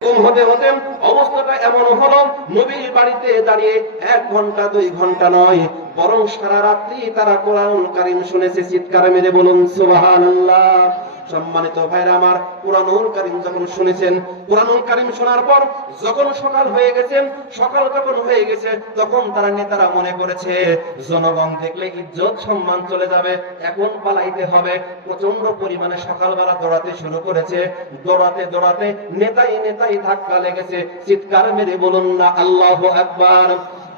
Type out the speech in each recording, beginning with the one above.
হতে হতে অবস্থাটা এমন হলো, নবীর বাড়িতে দাঁড়িয়ে 1 ঘন্টা 2 ঘন্টা নয়, বরং সারা রাত্রি তারা কোরআনুল কারীম শুনেছে। চিৎকার মেরে বলুন সুবহানাল্লাহ। সম্মানিত ভাইরা আমার, কোরআনুল কারীম যখন শুনেছেন, কোরআনুল কারীম শোনার পর যখন সকাল হয়ে গেছে, তখন তারা নেতারা মনে করেছে জনগণ দেখলে ইজ্জত সম্মান চলে যাবে, এখন পালাইতে হবে। প্রচন্ড পরিমাণে সকালবেলা দৌড়াতে শুরু করেছে। দৌড়াতে নেতাই ধাক্কা লেগেছে। চিৎকার মেরে বলুন না আল্লাহু আকবার।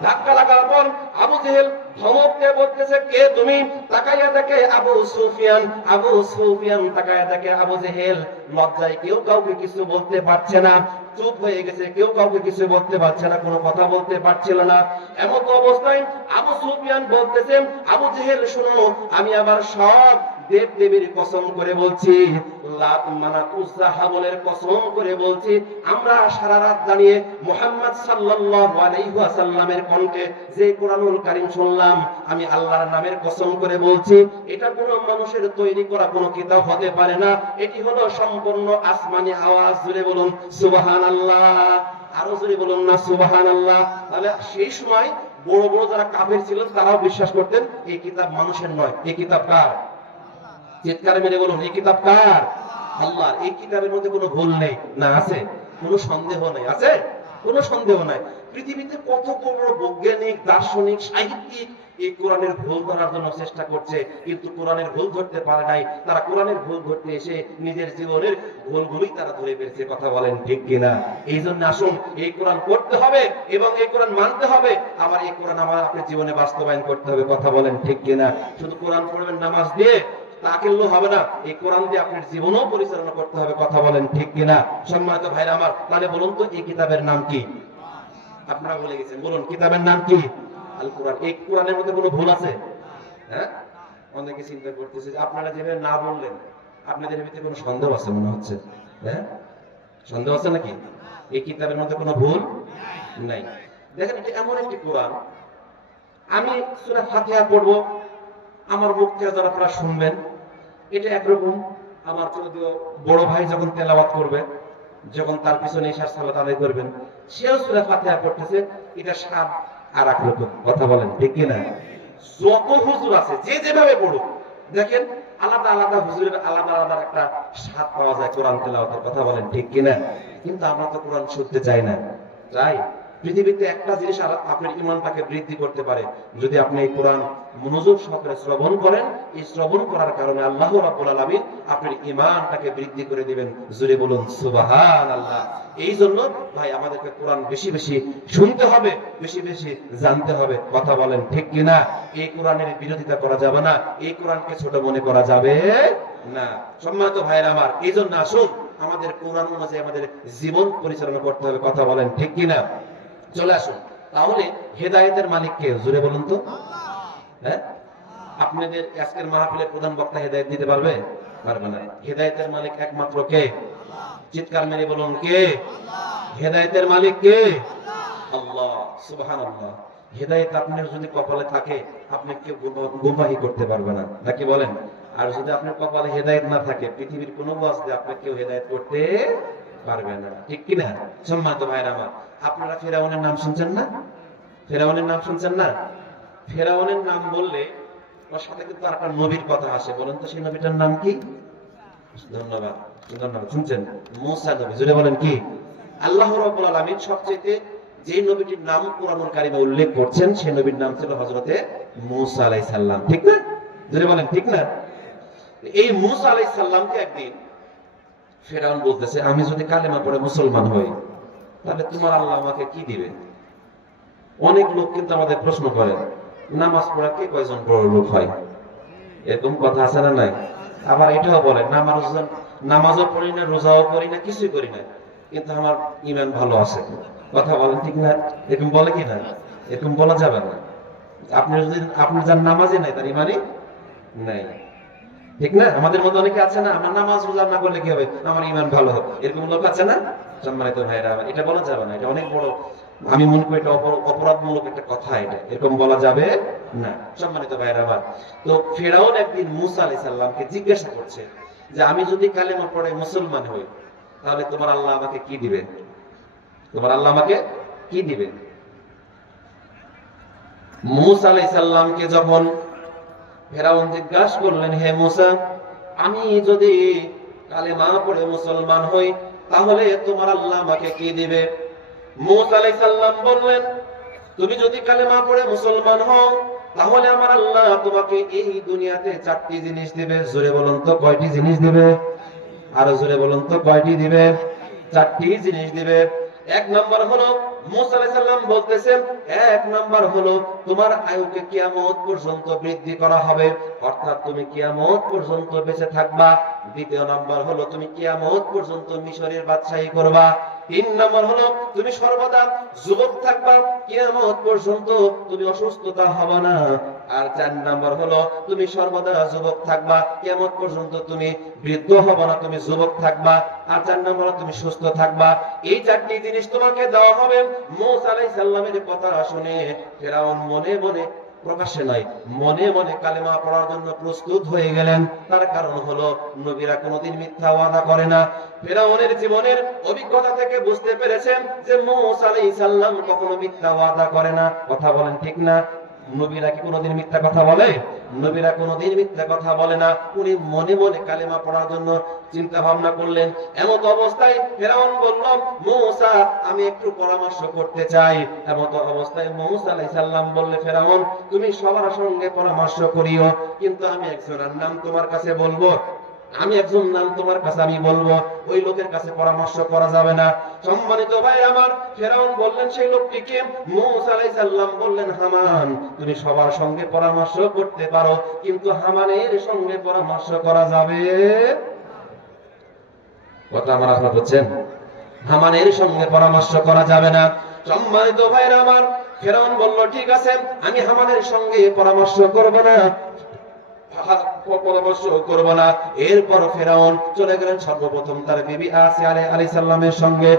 ধাক্কা লাগার পর আবু জেহেল ধমক দিয়ে বলতেছে, কে তুমি? তাকাইয়া দেখে আবু সুফিয়ান তাকাইয়া দেখে আবু জেহেল। লজ্জায় কেউ কাউকে কিছু বলতে পারছে না, চুপ হয়ে গেছে, কেউ কাউকে কিছু বলতে পারছে না, কোনো কথা বলতে পারছিল না। এমন অবস্থায় আবু সুফিয়ান বলতেছে, আবু জেহেল শোনো, আমি আবার সব দেব দেবীর কসম করে বলছি, লাত মানাত উজ্জা হাবলের কসম করে বলছি, আমরা সারা রাত দাঁড়িয়ে মুহাম্মদ সাল্লাল্লাহু আলাইহি ওয়াসাল্লামের কণ্ঠে যে কোরআনুল কারীম শুনলাম, আমি আল্লাহর নামের কসম করে বলছি, এটা কোনো মানুষের তৈরি করা কোনো কিতাব হতে পারে না, এটি হলো সম্পূর্ণ আসমানি আওয়াজ। জুড়ে বলুন সুবহানাল্লাহ। আরো জোরে বলুন না সুবহানাল্লাহ। তাহলে সেই সময় বড় বড় যারা কাফের ছিলেন তারাও বিশ্বাস করতেন এই কিতাব মানুষের নয়, এই কিতাব কার? চিৎকার মেরে বলুন, এই কিতাব কার? আল্লাহর। এই কিতাবের মধ্যে কোনো ভুল নেই না আছে? কোনো সন্দেহ নেই, আছে? কোনো সন্দেহ নাই। পৃথিবীতে কত বড় বৈজ্ঞানিক, দার্শনিক, সাহিত্যিক এই কোরআনের ভুল ধরার জন্য চেষ্টা করছে, কিন্তু কোরআনের ভুল ধরতে পারে নাই। তারা কোরআনের ভুল ধরতে এসে নিজের জীবনের ভুলগুলোই তারা ধরে ফেলছে। কথা বলেন ঠিক কিনা? এই জন্য আসুন, এই কোরআন পড়তে হবে এবং এই কোরআন মানতে হবে, আবার এই কোরআন আমার আপনার জীবনে বাস্তবায়ন করতে হবে। কথা বলেন ঠিক কিনা? শুধু কোরআন পড়বেন নামাজ দিয়ে তা কিন্তু হবে না, এই কোরআন দিয়ে আপনার জীবনও পরিচালনা করতে হবে। কথা বলেন ঠিক কিনা? সম্মানিত ভাইরা আমার, তাহলে বলুন তো এই কিতাবের নাম কি? আপনারা বলে গেছেন, বলুন কিতাবের নাম কি? আল কোরআন। এই কোরআনের মধ্যে কোনো ভুল আছে? হ্যাঁ, অনেকে চিন্তা করতেছে যে আপনারা যেভাবে না বললেন, আপনাদের ভিতরে কোনো সন্দেহ আছে মনে হচ্ছে। হ্যাঁ, সন্দেহ আছে নাকি? এই কিতাবের মধ্যে কোনো ভুল নাই। দেখেন, এটা এমন একটি কোরআন, আমি সূরা ফাতিহা পড়বো, আমার মুখ থেকে যারা আপনারা শুনবেন, এটা একরকম। আমার যদিও বড় ভাই যখন তেলাওয়াত করবে, যখন তার পিছনে ইশার সালাত আদায় করবেন, সেও সূরা ফাতিহা পড়তেছে, এটা স্বাদ আর এক রকম। কথা বলেন ঠিক কিনা? যত হুজুর আছে যে যেভাবে পড়ুক, দেখেন আলাদা আলাদা হুজুরের আলাদা আলাদা একটা স্বাদ পাওয়া যায় কোরআন তেলাওয়াতের। কথা বলেন ঠিক কিনা? কিন্তু আমরা তো কোরআন শুনতে চাই না, চাই? পৃথিবীতে একটা জিনিস আপনার ঈমানটাকে বৃদ্ধি করতে পারে, যদি আপনি এই কোরআন মনোযোগ সহকারে শ্রবণ করেন। এই শ্রবণ করার কারণে আল্লাহ রাব্বুল আলামিন আপনার ঈমানটাকে বৃদ্ধি করে দিবেন। জোরে বলুন সুবহানাল্লাহ। এই জন্য ভাই আমাদেরকে কোরআন বেশি বেশি শুনতে হবে, বেশি বেশি জানতে হবে। কথা বলেন ঠিক কিনা? এই কোরআনের বিরোধিতা করা যাবে না, এই কোরআনকে ছোট মনে করা যাবে না। সম্মানিত ভাইরা আমার, এই জন্য আসুন আমাদের কোরআন অনুযায়ী আমাদের জীবন পরিচালনা করতে হবে। কথা বলেন ঠিক কিনা? চলে আসুন, তাহলে হেদায়েতের মালিক কে? জোরে বলুন তো। হ্যাঁ, আপনাদের আজকের মাহফিলের প্রধান বক্তা হেদায়েত দিতে পারবে? পারবে না। হেদায়েতের মালিক একমাত্র কে? চিৎকার মেরে বলুন, কে? হেদায়েতের মালিক কে? আল্লাহ। সুবহানাল্লাহ। হেদায়েত আপনার যদি কপালে থাকে, আপনি কেউ গুমরাহি করতে পারবে না, নাকি বলেন? আর যদি আপনার কপালে হেদায়েত না থাকে, পৃথিবীর কোনো ওয়াজ দিয়ে আপনাকে কেউ হেদায়েত করতে পারবে না। ঠিক কিনা? সম্মানিত ভাইরা আমার, আপনারা ফেরাউনের নাম শুনছেন না? ফেরাউনের নাম শুনছেন না? ফেরাউনের নাম বললে ওর সাথে কিন্তু আরেকটা নবীর কথা আসে। বলেন তো সেই নবীটার নাম কি? ধন্যবাদ, ধন্যবাদ। শুনছেন? মূসা নবী। জোরে বলেন কি? আল্লাহ রাব্বুল আলামিন সবচেয়ে যে নবীটির নাম কোরআনুল কারীমে উল্লেখ করছেন, সেই নবীর নাম ছিল হযরতে মূসা আলাইহিস সালাম। ঠিক না? জোরে বলেন ঠিক না? এই মূসা আলাইহিস সালামকে একদিন ফেরাউন বলতেছে, আমি যদি কালেমা পড়ে মুসলমান হই, তাহলে তোমার আল্লাহ আমাকে কি দিবে? অনেক লোক কিন্তু আমাদের প্রশ্ন করে, নামাজ পড়া কে কয়জন বড় লোক হয়? এরকম কথা আছে না নাই? আবার এটাও বলে, নামাজও পড়ি না, রোজাও করি না, কিছুই করি না, কিন্তু আমার ঈমান ভালো আছে। কথা বলেন ঠিক না? এরকম বলে কি না? এরকম বলা যাবে না। আপনি যার নামাজই নাই, তার ঈমানই নাই। ঠিক না? আমাদের মধ্যে অনেকে আছে না, আমার নামাজ রোজা না করলে কি হবে, আমার ঈমান ভালো হবে, এরকম লোক আছে না? সম্মানিত ভাইরা, এটা বলা যাবে না। এটা অনেক বড়, আমি মনে করি এটা অপরাধমূলক একটা কথা। এটা এরকম বলা যাবে না। সম্মানিত ভাইরা আমার, তো ফেরাউন একদিন মূসা আলাইহিস সালামকে জিজ্ঞাসা করছে যে আমি যদি কালেমা পড়ে মুসলমান হই, তাহলে তোমার আল্লাহ আমাকে কি দিবে? তোমার আল্লাহ আমাকে কি দিবে? মূসা আলাইহিস সালামকে যখন ফেরাউন জিজ্ঞাসা করলেন, হে মূসা, আমি যদি কালেমা পড়ে মুসলমান হই তাহলে তোমার আল্লাহ আমাকে কি দিবে? মূসা আলাইহিস সালাম বললেন, তুমি যদি কালেমা পড়ে মুসলমান হও তাহলে আমার আল্লাহ তোমাকে এই দুনিয়াতে 4টি জিনিস দিবে। জোরে বলুন তো কয়টি জিনিস দিবে? আরো জোরে বলুন তো কয়টি দিবে? 4টি জিনিস দিবে। এক নাম্বার হলো, মূসা আলাইহিস সালাম বলতেছেন, এক নাম্বার হলো তোমার আয়ুকে কিয়ামত পর্যন্ত বৃদ্ধি করা হবে, অর্থাৎ তুমি কিয়ামত পর্যন্ত বেঁচে থাকবা। দ্বিতীয় নাম্বার হলো তুমি কিয়ামত পর্যন্ত মিশরের বাদশাহী করবা। 3 নাম্বার হলো তুমি সর্বদা যুবক থাকবা, কিয়ামত পর্যন্ত তুমি অসুস্থতা হবে না। আর 4 নাম্বার হলো তুমি সর্বদা যুবক থাকবা, কিয়ামত পর্যন্ত তুমি বৃদ্ধ হবে না, তুমি যুবক থাকবা। আর 4 নাম্বার তুমি সুস্থ থাকবা। এই 4টি জিনিস তোমাকে দেওয়া হবে। মূসা আলাইহিস সালামের কথা শুনে ফেরাউন মনে মনে, প্রকাশ্যে নয়, মনে মনে কালেমা পড়ার জন্য প্রস্তুত হয়ে গেলেন। তার কারণ হলো নবীরা কোনোদিন মিথ্যা ওয়াদা করে না। ফেরাউনের জীবনের অভিজ্ঞতা থেকে বুঝতে পেরেছেন যে মূসা আলাইহিস সালাম কখনো মিথ্যা ওয়াদা করে না। কথা বলেন ঠিক না? নবীরা কি কোনোদিন মিথ্যা কথা বলে? নবীরা কোনোদিন মিথ্যা কথা বলে না। উনি মনে মনে কালেমা পড়ার জন্য চিন্তা ভাবনা করলেন। এমত অবস্থায় ফেরাউন বলল, মূসা, আমি একটু পরামর্শ করতে চাই। এমত অবস্থায় মূসা আলাইহিস সালাম বললে, ফেরাউন, তুমি সবার সঙ্গে পরামর্শ করিও, কিন্তু আমি একজনের নাম তোমার কাছে বলবো। আমি একজন নাম তোমার কাছে আমি বলবো, ওই লোকের কাছে পরামর্শ করা যাবে না। সম্মানিত ভাই আমার, ফেরাউন বললেন সেই লোকটিকে। মূসা আলাইহিস সালাম বললেন, হামান, তুমি সবার সঙ্গে পরামর্শ করতে পারো, কিন্তু হামানের সঙ্গে পরামর্শ করা যাবে? কথা আমার আপনারা বুঝছেন? হামানের সঙ্গে পরামর্শ করা যাবে না। সম্মানিত ভাইরা আমার, ফেরাউন বলল, ঠিক আছে, আমি হামানের সঙ্গে পরামর্শ করব না, পরামর্শ করব না। এরপর ফেরাউন চলে গেলেন সর্বপ্রথম তার বিবি আসিয়া আলাইহিস সালামের সঙ্গে।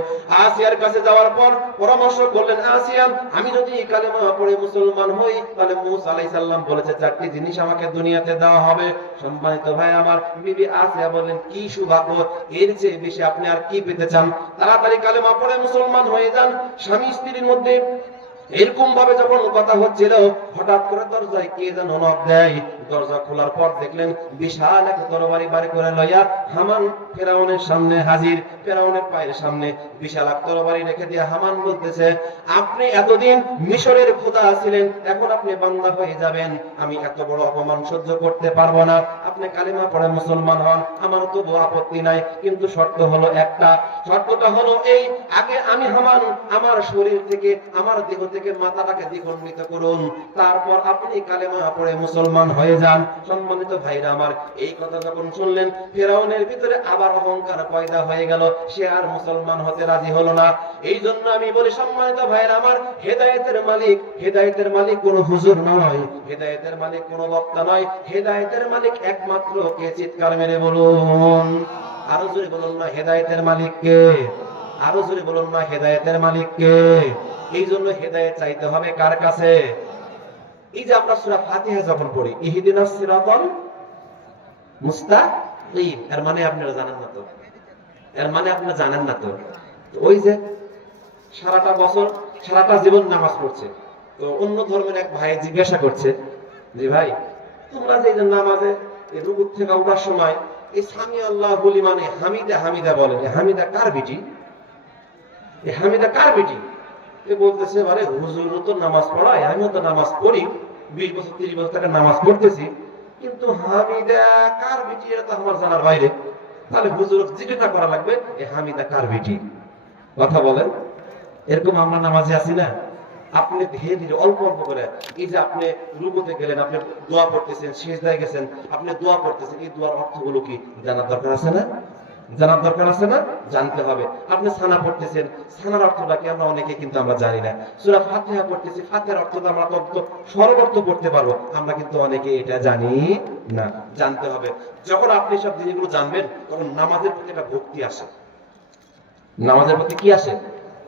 আসিয়ার কাছে যাওয়ার পর পরামর্শ করলেন, আসিয়া, আমি যদি কালেমা পড়ে মুসলমান হই তাহলে মূসা আলাইহিস সালাম বলেছে 4টি জিনিস আমাকে দুনিয়াতে দেওয়া হবে। সম্মানিত ভাই আমার, বিবি আসিয়া বললেন, কি সৌভাগ্য, এর চেয়ে বেশি আপনি আর কি পেতে চান? তাড়াতাড়ি কালেমা পড়ে মুসলমান হয়ে যান। স্বামী স্ত্রীর মধ্যে এরকম ভাবে যখন কথা হচ্ছিল, হঠাৎ করে দরজায় কে যেন নক দেয়। দরজা খোলার পর দেখলেন বিশাল এক তরবারি বাড়ি করে লইয়া হামান ফেরাউনের সামনে হাজির। ফেরাউনের পায়ের সামনে বিশাল এক তরবারি রেখে দিয়ে হামান বলতেছে, আপনি এতদিন মিশরের খোদা ছিলেন, এখন আপনি বান্দা হয়ে যাবেন। আমি এত বড় অপমান সহ্য করতে পারবো না। আপনি কালেমা পড়ে মুসলমান হন, আমার তবু আপত্তি নাই, কিন্তু শর্ত হলো একটা। শর্তটা হলো এই, আগে আমি হামান আমার শরীর থেকে, আমার দেহ থেকে মাথাটাকে দ্বিখণ্ডিত করুন, তারপর আপনি কালেমা পড়ে মুসলমান হয়ে যান। সম্মানিত ভাইরা আমার, এই কথা যখন শুনলেন ফেরাউনের ভিতরে আবার অহংকার পয়দা হয়ে গেল। সে আর মুসলমান হতে রাজি হলো না। এই জন্য আমি বলি, সম্মানিত ভাইরা আমার, হেদায়েতের মালিক কোনো হুজুর নয়, হেদায়েতের মালিক কোনো বক্তা নয়, হেদায়েতের মালিক একমাত্র কে? চিৎকার মেরে বলুন, আরো জোরে বলুন না, হেদায়েতের মালিক কে? আরো জোরে বলুন না, হেদায়েতের মালিক কে? এই জন্য হেদায়েত চাইতে হবে কার কাছে? এই যে আমরা সূরা ফাতিহা যখন পড়ি, ইহদিনাস সিরাতাল মুস্তাকিম, এর মানে আপনারা জানেন না তো? এর মানে আপনারা জানেন না তো? ওই যে সারাটা বছর, সারাটা জীবন নামাজ পড়ছে, তো অন্য ধর্মের এক ভাই জিজ্ঞাসা করছে যে, ভাই, তোমরা যে নামাজে রুকু থেকে ওঠার সময় এই সামি আল্লাহ বলি মানে হামিদা হামিদা বলে, হামিদা কার বেটি? এই হামিদা কার বেটি? এ বলতেছে, আরে হুজুর তো নামাজ পড়ায়, আমিও তো নামাজ পড়ি, 20 বছর 30 বছর থেকে নামাজ পড়তেছি, কিন্তু হামিদা কার বেটি এটা তো আমার জানার বাইরে। তাহলে হুজুর জিজ্ঞাসা করা লাগবে, এই হামিদা কার বেটি? কথা বলেন। এরকম আমরা নামাজে আছি না? আপনি ধীরে ধীরে অল্প অল্প করে, এই যে আপনি রুকুতে গেলেন, আপনি দোয়া পড়তেছেন, সিজদায় গেছেন, আপনি দোয়া পড়তেছেন, এই দোয়ার অর্থগুলো কি জানার দরকার আছে না? জানার দরকার আছে না? জানতে হবে। আপনি সানা পড়তেছেন, সানার অর্থটা কি আমরা অনেকে কিন্তু আমরা জানি না। সূরা ফাতিহা পড়তেছি, ফাতিহার অর্থটা আমরা তো সরল অর্থ পড়তে পারবো, আমরা কিন্তু অনেকে এটা জানি না। জানতে হবে। যখন আপনি সব জিনিসগুলো জানবেন, তখন নামাজের প্রতি একটা ভক্তি আসে। নামাজের প্রতি কি আসে?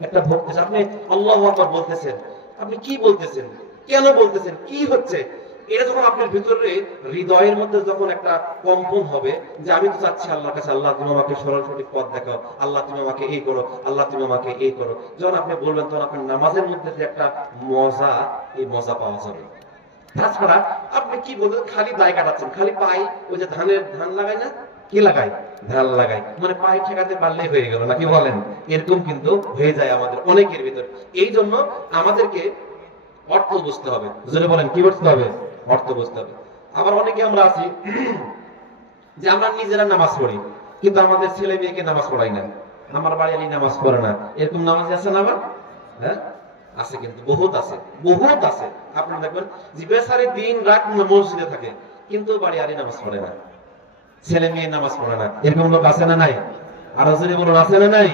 একটা ভক্তি। আপনি আল্লাহু আকবার বলতেছেন, আপনি কি বলতেছেন, কেন বলতেছেন, কি হচ্ছে, এটা যখন আপনার ভিতরে হৃদয়ের মধ্যে যখন একটা কম্পন হবে যে আমি তো চাচ্ছি আল্লাহর কাছে, আল্লাহ তুমি আমাকে সরল সঠিক পথ দেখাও, আল্লাহ তুমি আমাকে এই করো, আল্লাহ তুমি আমাকে এই করো, যখন আপনি বলবেন তখন আপনার নামাজের মধ্যে যে একটা মজা, এই মজা পাওয়া যাবে। তাছাড়া আপনি কি বলবেন, খালি দায় কাটাচ্ছেন, খালি পায়ে ওই যে ধান লাগায় না, কি লাগায়, ধান লাগায়, মানে পায়ে ঠেকাতে পারলেই হয়ে গেল নাকি বলেন, এরকম কিন্তু হয়ে যায় আমাদের অনেকের ভিতর। এই জন্য আমাদেরকে অর্থ বুঝতে হবে। জোরে বলেন, কি বুঝতে হবে, অর্থ বুঝতে হবে। আবার অনেকে আমরা আছি যে আমরা নিজেরা নামাজ পড়ি কিন্তু আমাদের ছেলে মেয়েকে নামাজ পড়াই না, আমার বাড়ি আলী নামাজ পড়ে না, এরকম নামাজ আছে না আবার? হ্যাঁ আছে, কিন্তু বহুত আছে, বহুত আছে। আপনারা দেখবেন যে বেচারি দিন রাত মসজিদে থাকে কিন্তু বাড়ি আলী নামাজ পড়ে না, ছেলে মেয়ে নামাজ পড়ে না, এরকম লোক আছে না নাই? আরো যদি বলুন, আছে না নাই?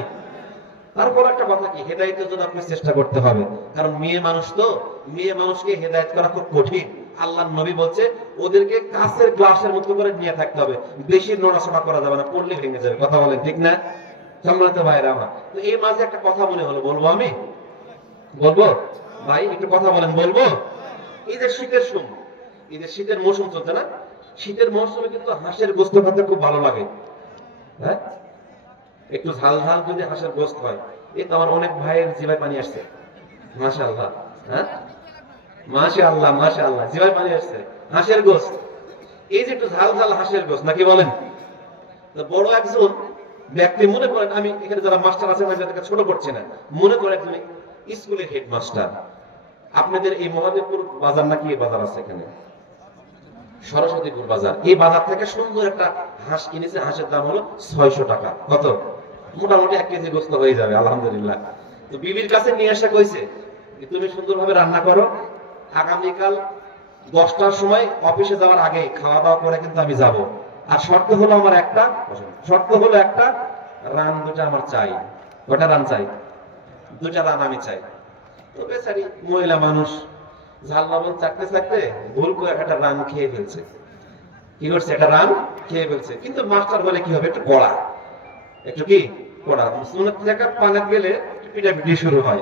তারপর একটা কথা কি, হেদায়েতের জন্য আপনাকে চেষ্টা করতে হবে, কারণ মেয়ে মানুষ তো, মেয়ে মানুষকে হেদায়েত করা খুব কঠিন। আল্লাহর নবী বলছে ওদেরকে কাঁচের গ্লাসের মতো করে নিয়ে থাকতে হবে, বেশি নড়াচড়া করা যাবে না, পড়লে ভেঙে যাবে। কথা বলেন ঠিক না? সম্মানিত ভাইরা আমার, তো এই মাঝে একটা কথা মনে হলো, বলবো আমি, বলবো ভাই একটু কথা বলেন, বলবো। এই যে শীতের সময়, এই যে শীতের মৌসুম চলছে না, শীতের মৌসুমে কিন্তু হাঁসের গোস্ত খেতে খুব ভালো লাগে। হ্যাঁ, একটু ঝাল ঝাল যদি হাঁসের গোস্ত হয়, এই তো আমার অনেক ভাইয়ের জিভায় পানি আসছে, মাশাআল্লাহ। হ্যাঁ, মাশাআল্লাহ মাশাআল্লাহ, জিভায় পানি আসছে, হাঁসের গোস্ত। এই যে একটু ঝাল ঝাল হাঁসের গোস্ত, নাকি বলেন? তো বড় একজন ব্যক্তি, মনে করেন, আমি এখানে যারা মাস্টার আছেন আমি তাদেরকে ছোট করছি না, মনে করেন একজন স্কুলের হেডমাস্টার, আপনাদের এই মহাদেবপুর বাজার নাকি এই বাজার আছে এখানে, সরস্বতীপুর বাজার, এই বাজার থেকে সুন্দর একটা হাঁস কিনেছে, হাঁসের দাম হলো 600 টাকা। কত? মোটামুটি 1 কেজি গোস্ত হয়ে যাবে আলহামদুলিল্লাহ। তো বিবির কাছে নিয়ে এসে কইছে তুমি সুন্দরভাবে রান্না করো, আগামীকাল 10টার সময় অফিসে যাওয়ার আগে খাওয়া দাওয়া করে কিন্তু আমি যাব, আর শর্ত হলো আমার একটা, শর্ত হলো একটা, রান দুটা আমার চাই। কয়টা রান চাই? 2টা রান আমি চাই। তো বেচারি মহিলা মানুষ ঝাল লবণ চাকতে চাকতে ভুল করে একটা রান খেয়ে ফেলছে। কি করছে? একটা রান খেয়ে ফেলছে। কিন্তু মাস্টার বলে কি হবে, একটু কড়া, একটু কি কড়া, পানে গেলে পিটাপিটি শুরু হয়।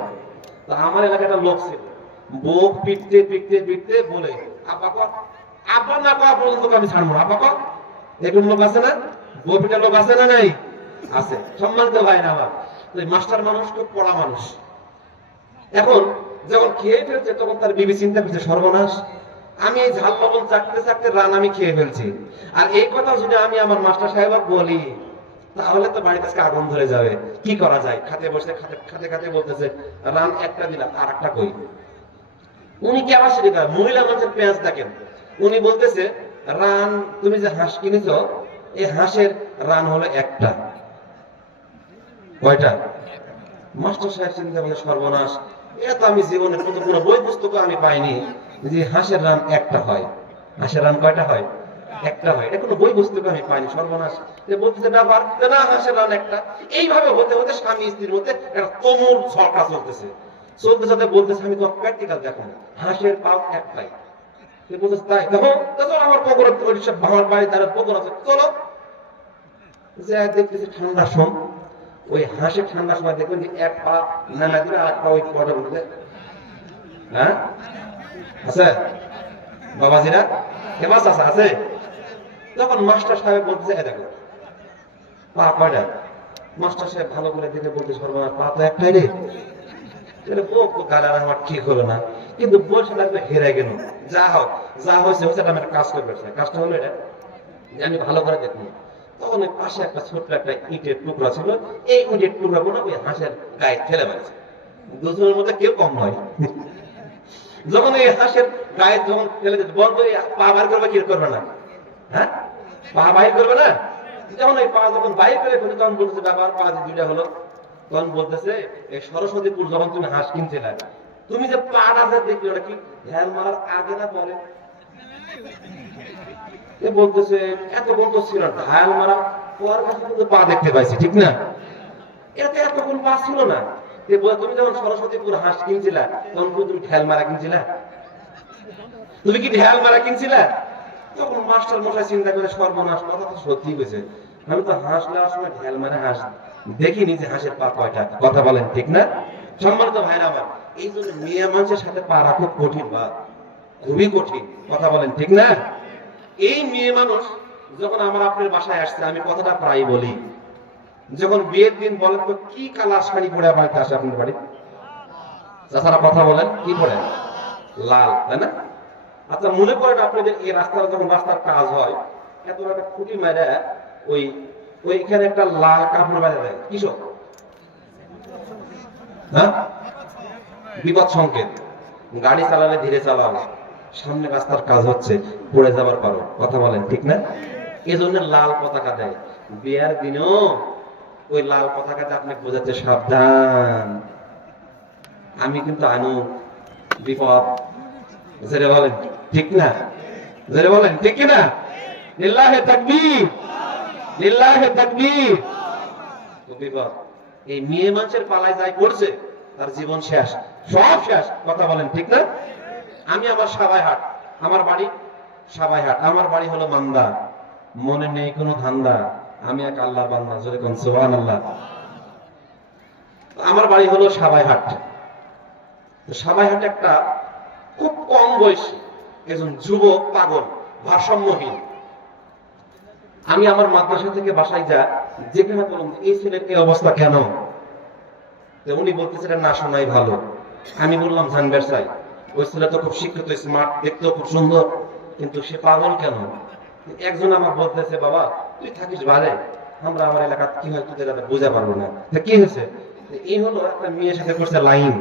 তা আমার এলাকাটা লোক ছিল, বউ পিটতে পিটতে পিটতে বলে আপা ক, আপা না কয়া পর্যন্ত আমি ছাড়বো না, আপা ক। এরকম লোক আছে না? বউ পিটার লোক আছে না নাই? আছে। সম্মানিত ভাই না আমার, মাস্টার মানুষ খুব কড়া মানুষ। এখন যখন খেয়ে ফেলছে তখন তার বিবি চিন্তা করছে, সর্বনাশ, আমি এই ঝাল লবণ চাকতে চাকতে রান আমি খেয়ে ফেলছি, আর এই কথা যদি আমি আমার মাস্টার সাহেব বলি তাহলে তো বাড়িতে আজকে আগুন ধরে যাবে, কি করা যায়? খাতে বসে খাতে খাতে বলতেছে রান একটা দিলাম, আর একটা কই। উনি কি আবার সেটা মহিলা মানুষের পেঁয়াজ দেখেন, উনি বলতেছে রান তুমি যে হাঁস কিনেছ, এই হাঁসের রান হলো একটা। কয়টা? মাস্টার সাহেব চিন্তা করলে, সর্বনাশ, এটা আমি জীবনে কোনো বই পুস্তক আমি পাইনি যে হাঁসের রান একটা হয়। হাঁসের রান কয়টা হয়? একটা হয়। এটা কোনো বই পুস্তক আমি পাইনি, সর্বনাশ। বলতেছে ব্যাপার না, হাঁসের রান একটা। এইভাবে হতে হতে স্বামী স্ত্রীর মধ্যে একটা তুমুল ঝগড়া চলতেছে, চলতে চলতে বলতেছে আমি তো প্র্যাকটিক্যাল দেখো, হাঁসের পাও একটাই। বলতেছে তাই দেখো, আমার পুকুর, আমার বাড়ি তার পুকুর আছে, চলো। দেখতেছি ঠান্ডার সময়, ওই হাঁসের ঠান্ডার সময় দেখবেন যে এক পা নামা দিলে আর এক পা ওই পটের মধ্যে, হ্যাঁ আছে বাবাজিরা, হেমাস আছে আছে। তখন মাস্টার সাহেব বলতেছে দেখো পা কয়টা? মাস্টার সাহেব ভালো করে দেখে বলতে, সর্বনাশ, পা তো একটাই রে। গালার আমার ঠিক হলো না, কিন্তু বসে লাগবে হেরে গেল। যা হোক, যা হয়েছে হয়েছে, আমি একটা কাজ করবে, কাজটা হলো এটা যে আমি ভালো করে দেখবো। তখন ওই পাশে একটা ছোট্ট একটা ইটের টুকরা ছিল, এই ইটের টুকরা গুলো ওই হাঁসের গায়ে ফেলে মারছে। দুজনের মধ্যে কেউ কম নয়। যখন এই হাঁসের গায়ে যখন ফেলে দিতে বন্ধ, পা বাইর করবে, কি করবে না? হ্যাঁ, পা বাইর করবে না। যখন এই পা যখন বাইর করে ফেলে তখন বলতেছে ব্যাপার, পা যে 2টা হলো। তখন বলতেছে এই সরস্বতীপুর যখন তুমি হাঁস কিনছিলে, তুমি যে পাটা যে দেখলে ওটা কি ধ্যান মারার আগে না পরে? বলতেছে এত বন্ধ ছিল, ঢাল মারা পর পা দেখতে পাইছি, ঠিক না? এতে এতক্ষণ পা ছিল না। তুমি যখন সরস্বতীপুর হাঁস কিনছিলা তখন তুমি ঢেল মারা কিনছিলা? তুমি কি ঢেল মারা কিনছিলা? তখন মাস্টার মশাই চিন্তা করে, সর্বনাশ, কথা তো সত্যি হয়েছে, আমি তো হাঁস নেওয়ার সময় ঢেল মারা হাঁস দেখিনি যে হাঁসের পা কয়টা। কথা বলেন ঠিক না? সম্মানিত ভাইরা আমার, এই জন্য মেয়ে মানুষের সাথে পা রাখা কঠিন। বা খুবই কঠিন। কথা বলেন ঠিক না? এই মেয়ে মানুষ যখন আমার আপনার বাসায় আসছে, আমি কথাটা প্রায় বলি, যখন বিয়ের দিন বলেন তো কি কালার শাড়ি পরে বাড়িতে আসে আপনার বাড়ি? তাছাড়া কথা বলেন কি পরে? লাল, তাই না? আচ্ছা মনে করেন আপনাদের এই রাস্তার যখন রাস্তার কাজ হয়, এত একটা খুঁটি মেরে ওই ওইখানে একটা লাল কাপড় বেঁধে দেয়, কিসব? হ্যাঁ, বিপদ সংকেত। গাড়ি চালালে ধীরে চালাও, সামনে রাস্তার কাজ হচ্ছে, পড়ে যাবার পারো। কথা বলেন ঠিক না? এজন্য লাল পতাকা দেয়। বিয়ার দিনও ওই লাল পতাকাতে আপনাকে বোঝাচ্ছে সাবধান, আমি কিন্তু আনু, বিপদ। জেরে বলেন ঠিক না? জেরে বলেন ঠিক না? লিল্লাহে তাকবীর, লিল্লাহে তাকবীর। বিপদ। এই মেয়ে মানুষের পালায় যাই করছে, তার জীবন শেষ, সব শেষ। কথা বলেন ঠিক না? আমি আমার সাবাইহাট, আমার বাড়ি সাবাইহাট, আমার বাড়ি হলো মান্দা, মনে নেই কোনো ধান্দা, আমি এক আল্লাহর বান্দা। জোরে কোন সুবহানাল্লাহ। আমার বাড়ি হলো সাবাইহাট। সাবাইহাট একটা খুব কম বয়সী একজন যুবক পাগল, ভারসাম্যহীন। আমি আমার মাদ্রাসা থেকে বাসায় যা, যেখানে বলুন এই ছেলের এই অবস্থা কেন, উনি বলতেছিলেন না শোনাই ভালো। আমি বললাম জানবার চাই, ওই ছেলে তো খুব শিক্ষিত, স্মার্ট, দেখতেও খুব সুন্দর, কিন্তু সে পাগল কেন? একজন আমার বলতেছে বাবা তুই থাকিস বাইরে, আমরা আমার এলাকা কি হয় তোদের বুঝতে পারবো না। কি হয়েছে? এই হলো একটা মেয়ের সাথে করছে লাইন,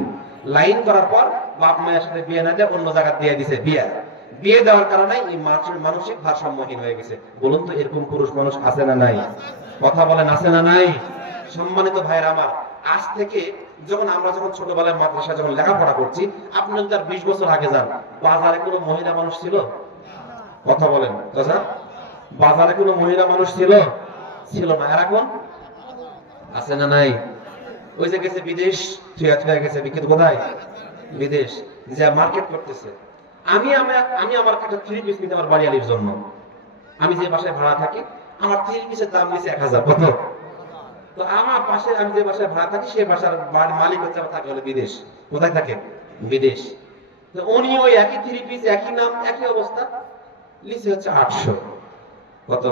লাইন করার পর বাপ মায়ের সাথে বিয়ে না দিয়ে অন্য জায়গা দিয়ে দিছে বিয়ে। বিয়ে দেওয়ার কারণে এই মানসিক ভারসাম্যহীন হয়ে গেছে। বলুন তো এরকম পুরুষ মানুষ আছে না নাই? কথা বলেন আছে না নাই? সম্মানিত ভাইরা আমার, আজ থেকে আমরা যখন ছোটবেলায় মাদ্রাসায় যখন লেখাপড়া করছি, আপনি যদি তার 20 বছর আগে যান, বাজারে কোনো মহিলা মানুষ ছিল? কথা বলেন চাচা, বাজারে কোনো মহিলা মানুষ ছিল? ছিল না। আর এখন আছে না নাই? ওই যে গেছে বিদেশ, থুয়া থুয়া গেছে, বিখ্যাত কোথায়? বিদেশ, যে মার্কেট করতেছে। আমি আমার একটা 3 পিস নিতে আমার বাড়ি আলির জন্য, আমি যে বাসায় ভাড়া থাকি, আমার 3 পিসের দাম নিছে 1000। কত? তো আমার পাশে আমি যে বাসায় ভাড়া থাকি, সেই বাসার মালিক হচ্ছে আমার থাকে হলো বিদেশ। কোথায় থাকে? বিদেশ। তো উনি ওই একই 3 পিস, একই নাম, একই অবস্থা, লিখে হচ্ছে 800। কত?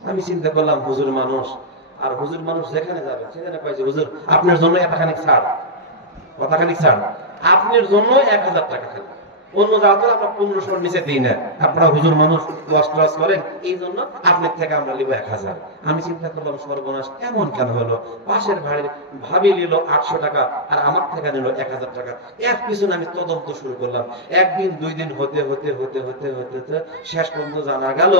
আমি চিন্তা করলাম হুজুর মানুষ, আর হুজুর মানুষ যেখানে যাবে সেখানে কয়েছে হুজুর আপনার জন্য এতখানি ছাড়, কতখানি ছাড়, আপনার জন্য 1000 টাকা খালি, অন্য জায়গাতে আমরা 1500 নিচে দিই না। আপনারা হুজুর মানুষ লস করেন, এই জন্য আপনার থেকে আমরা নিব 1000। আমি চিন্তা করলাম সর্বনাশ, এমন কেন হলো? পাশের বাড়ির ভাবি নিল 800 টাকা আর আমার থেকে নিল 1000 টাকা। এর পিছনে আমি তদন্ত শুরু করলাম। একদিন 2 দিন হতে হতে হতে হতে হতে হতে শেষ পর্যন্ত জানা গেল,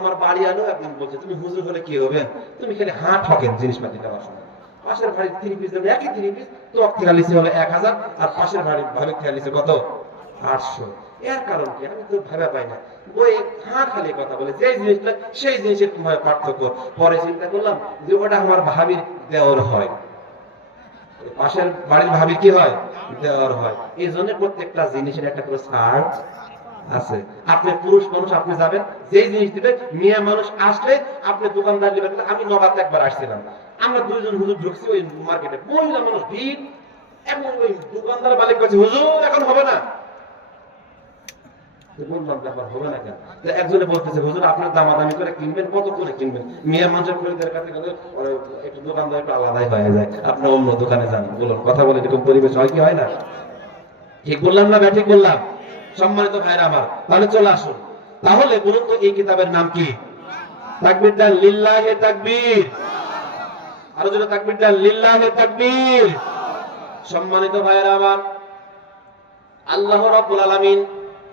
আমার বাড়ি আলো একদিন বলছে তুমি হুজুর হলে কি হবেন, তুমি খালি হাত ঠকেন জিনিসপাতি দেওয়ার সময়। পাশের বাড়ির 3 পিস দেবে, একই 3 পিস, তো থেকে লিখে হলো 1000, আর পাশের বাড়ির ভাবি থেকে লিখে কত? 800। এর কারণ কি? আমি তো ভেবে পাই না। বই খালি কথা বলে, যে জিনিসটা সেই জিনিসের ভাবে পার্থক্য। পরে চিন্তা করলাম যে ওটা আমার ভাবির দেওয়ার হয়, পাশের বাড়ির ভাবি কি হয়? দেওয়ার হয়। এই জন্য প্রত্যেকটা জিনিসের একটা করে ছাড় আছে। আপনি পুরুষ মানুষ, আপনি যাবেন, যে জিনিস দিবে, মেয়ে মানুষ আসলে আপনি দোকানদার নেবেন। আমি নবাতে একবার আসছিলাম, আমরা 2 জন হুজুর ঢুকছি ওই মার্কেটে, মহিলা মানুষ ভিড়, এমন ওই দোকানদার মালিক বলছে হুজুর এখন হবে না। বললাম ব্যাপার হবে না কেন? একজনে বলতেছে হুজুর আপনার দামাদামি করে কিনবেন, কত করে কিনবেন? মেয়ে মানুষের খরিদের কাছে গেলে একটু দোকানদার একটু আলাদাই হয়ে যায়, আপনি অন্য দোকানে যান। বলুন কথা বলে এরকম পরিবেশ হয় কি হয় না? ঠিক বললাম না ঠিক বললাম? সম্মানিত ভাইরা আমার, তাহলে চলে আসুন। তাহলে বলুন তো এই কিতাবের নাম কি? তাকবীর দেন, লিল্লাহে তাকবীর। আরো জোরে তাকবীর দেন, লিল্লাহে তাকবীর। সম্মানিত ভাইরা আমার, আল্লাহ রাব্বুল আলামিন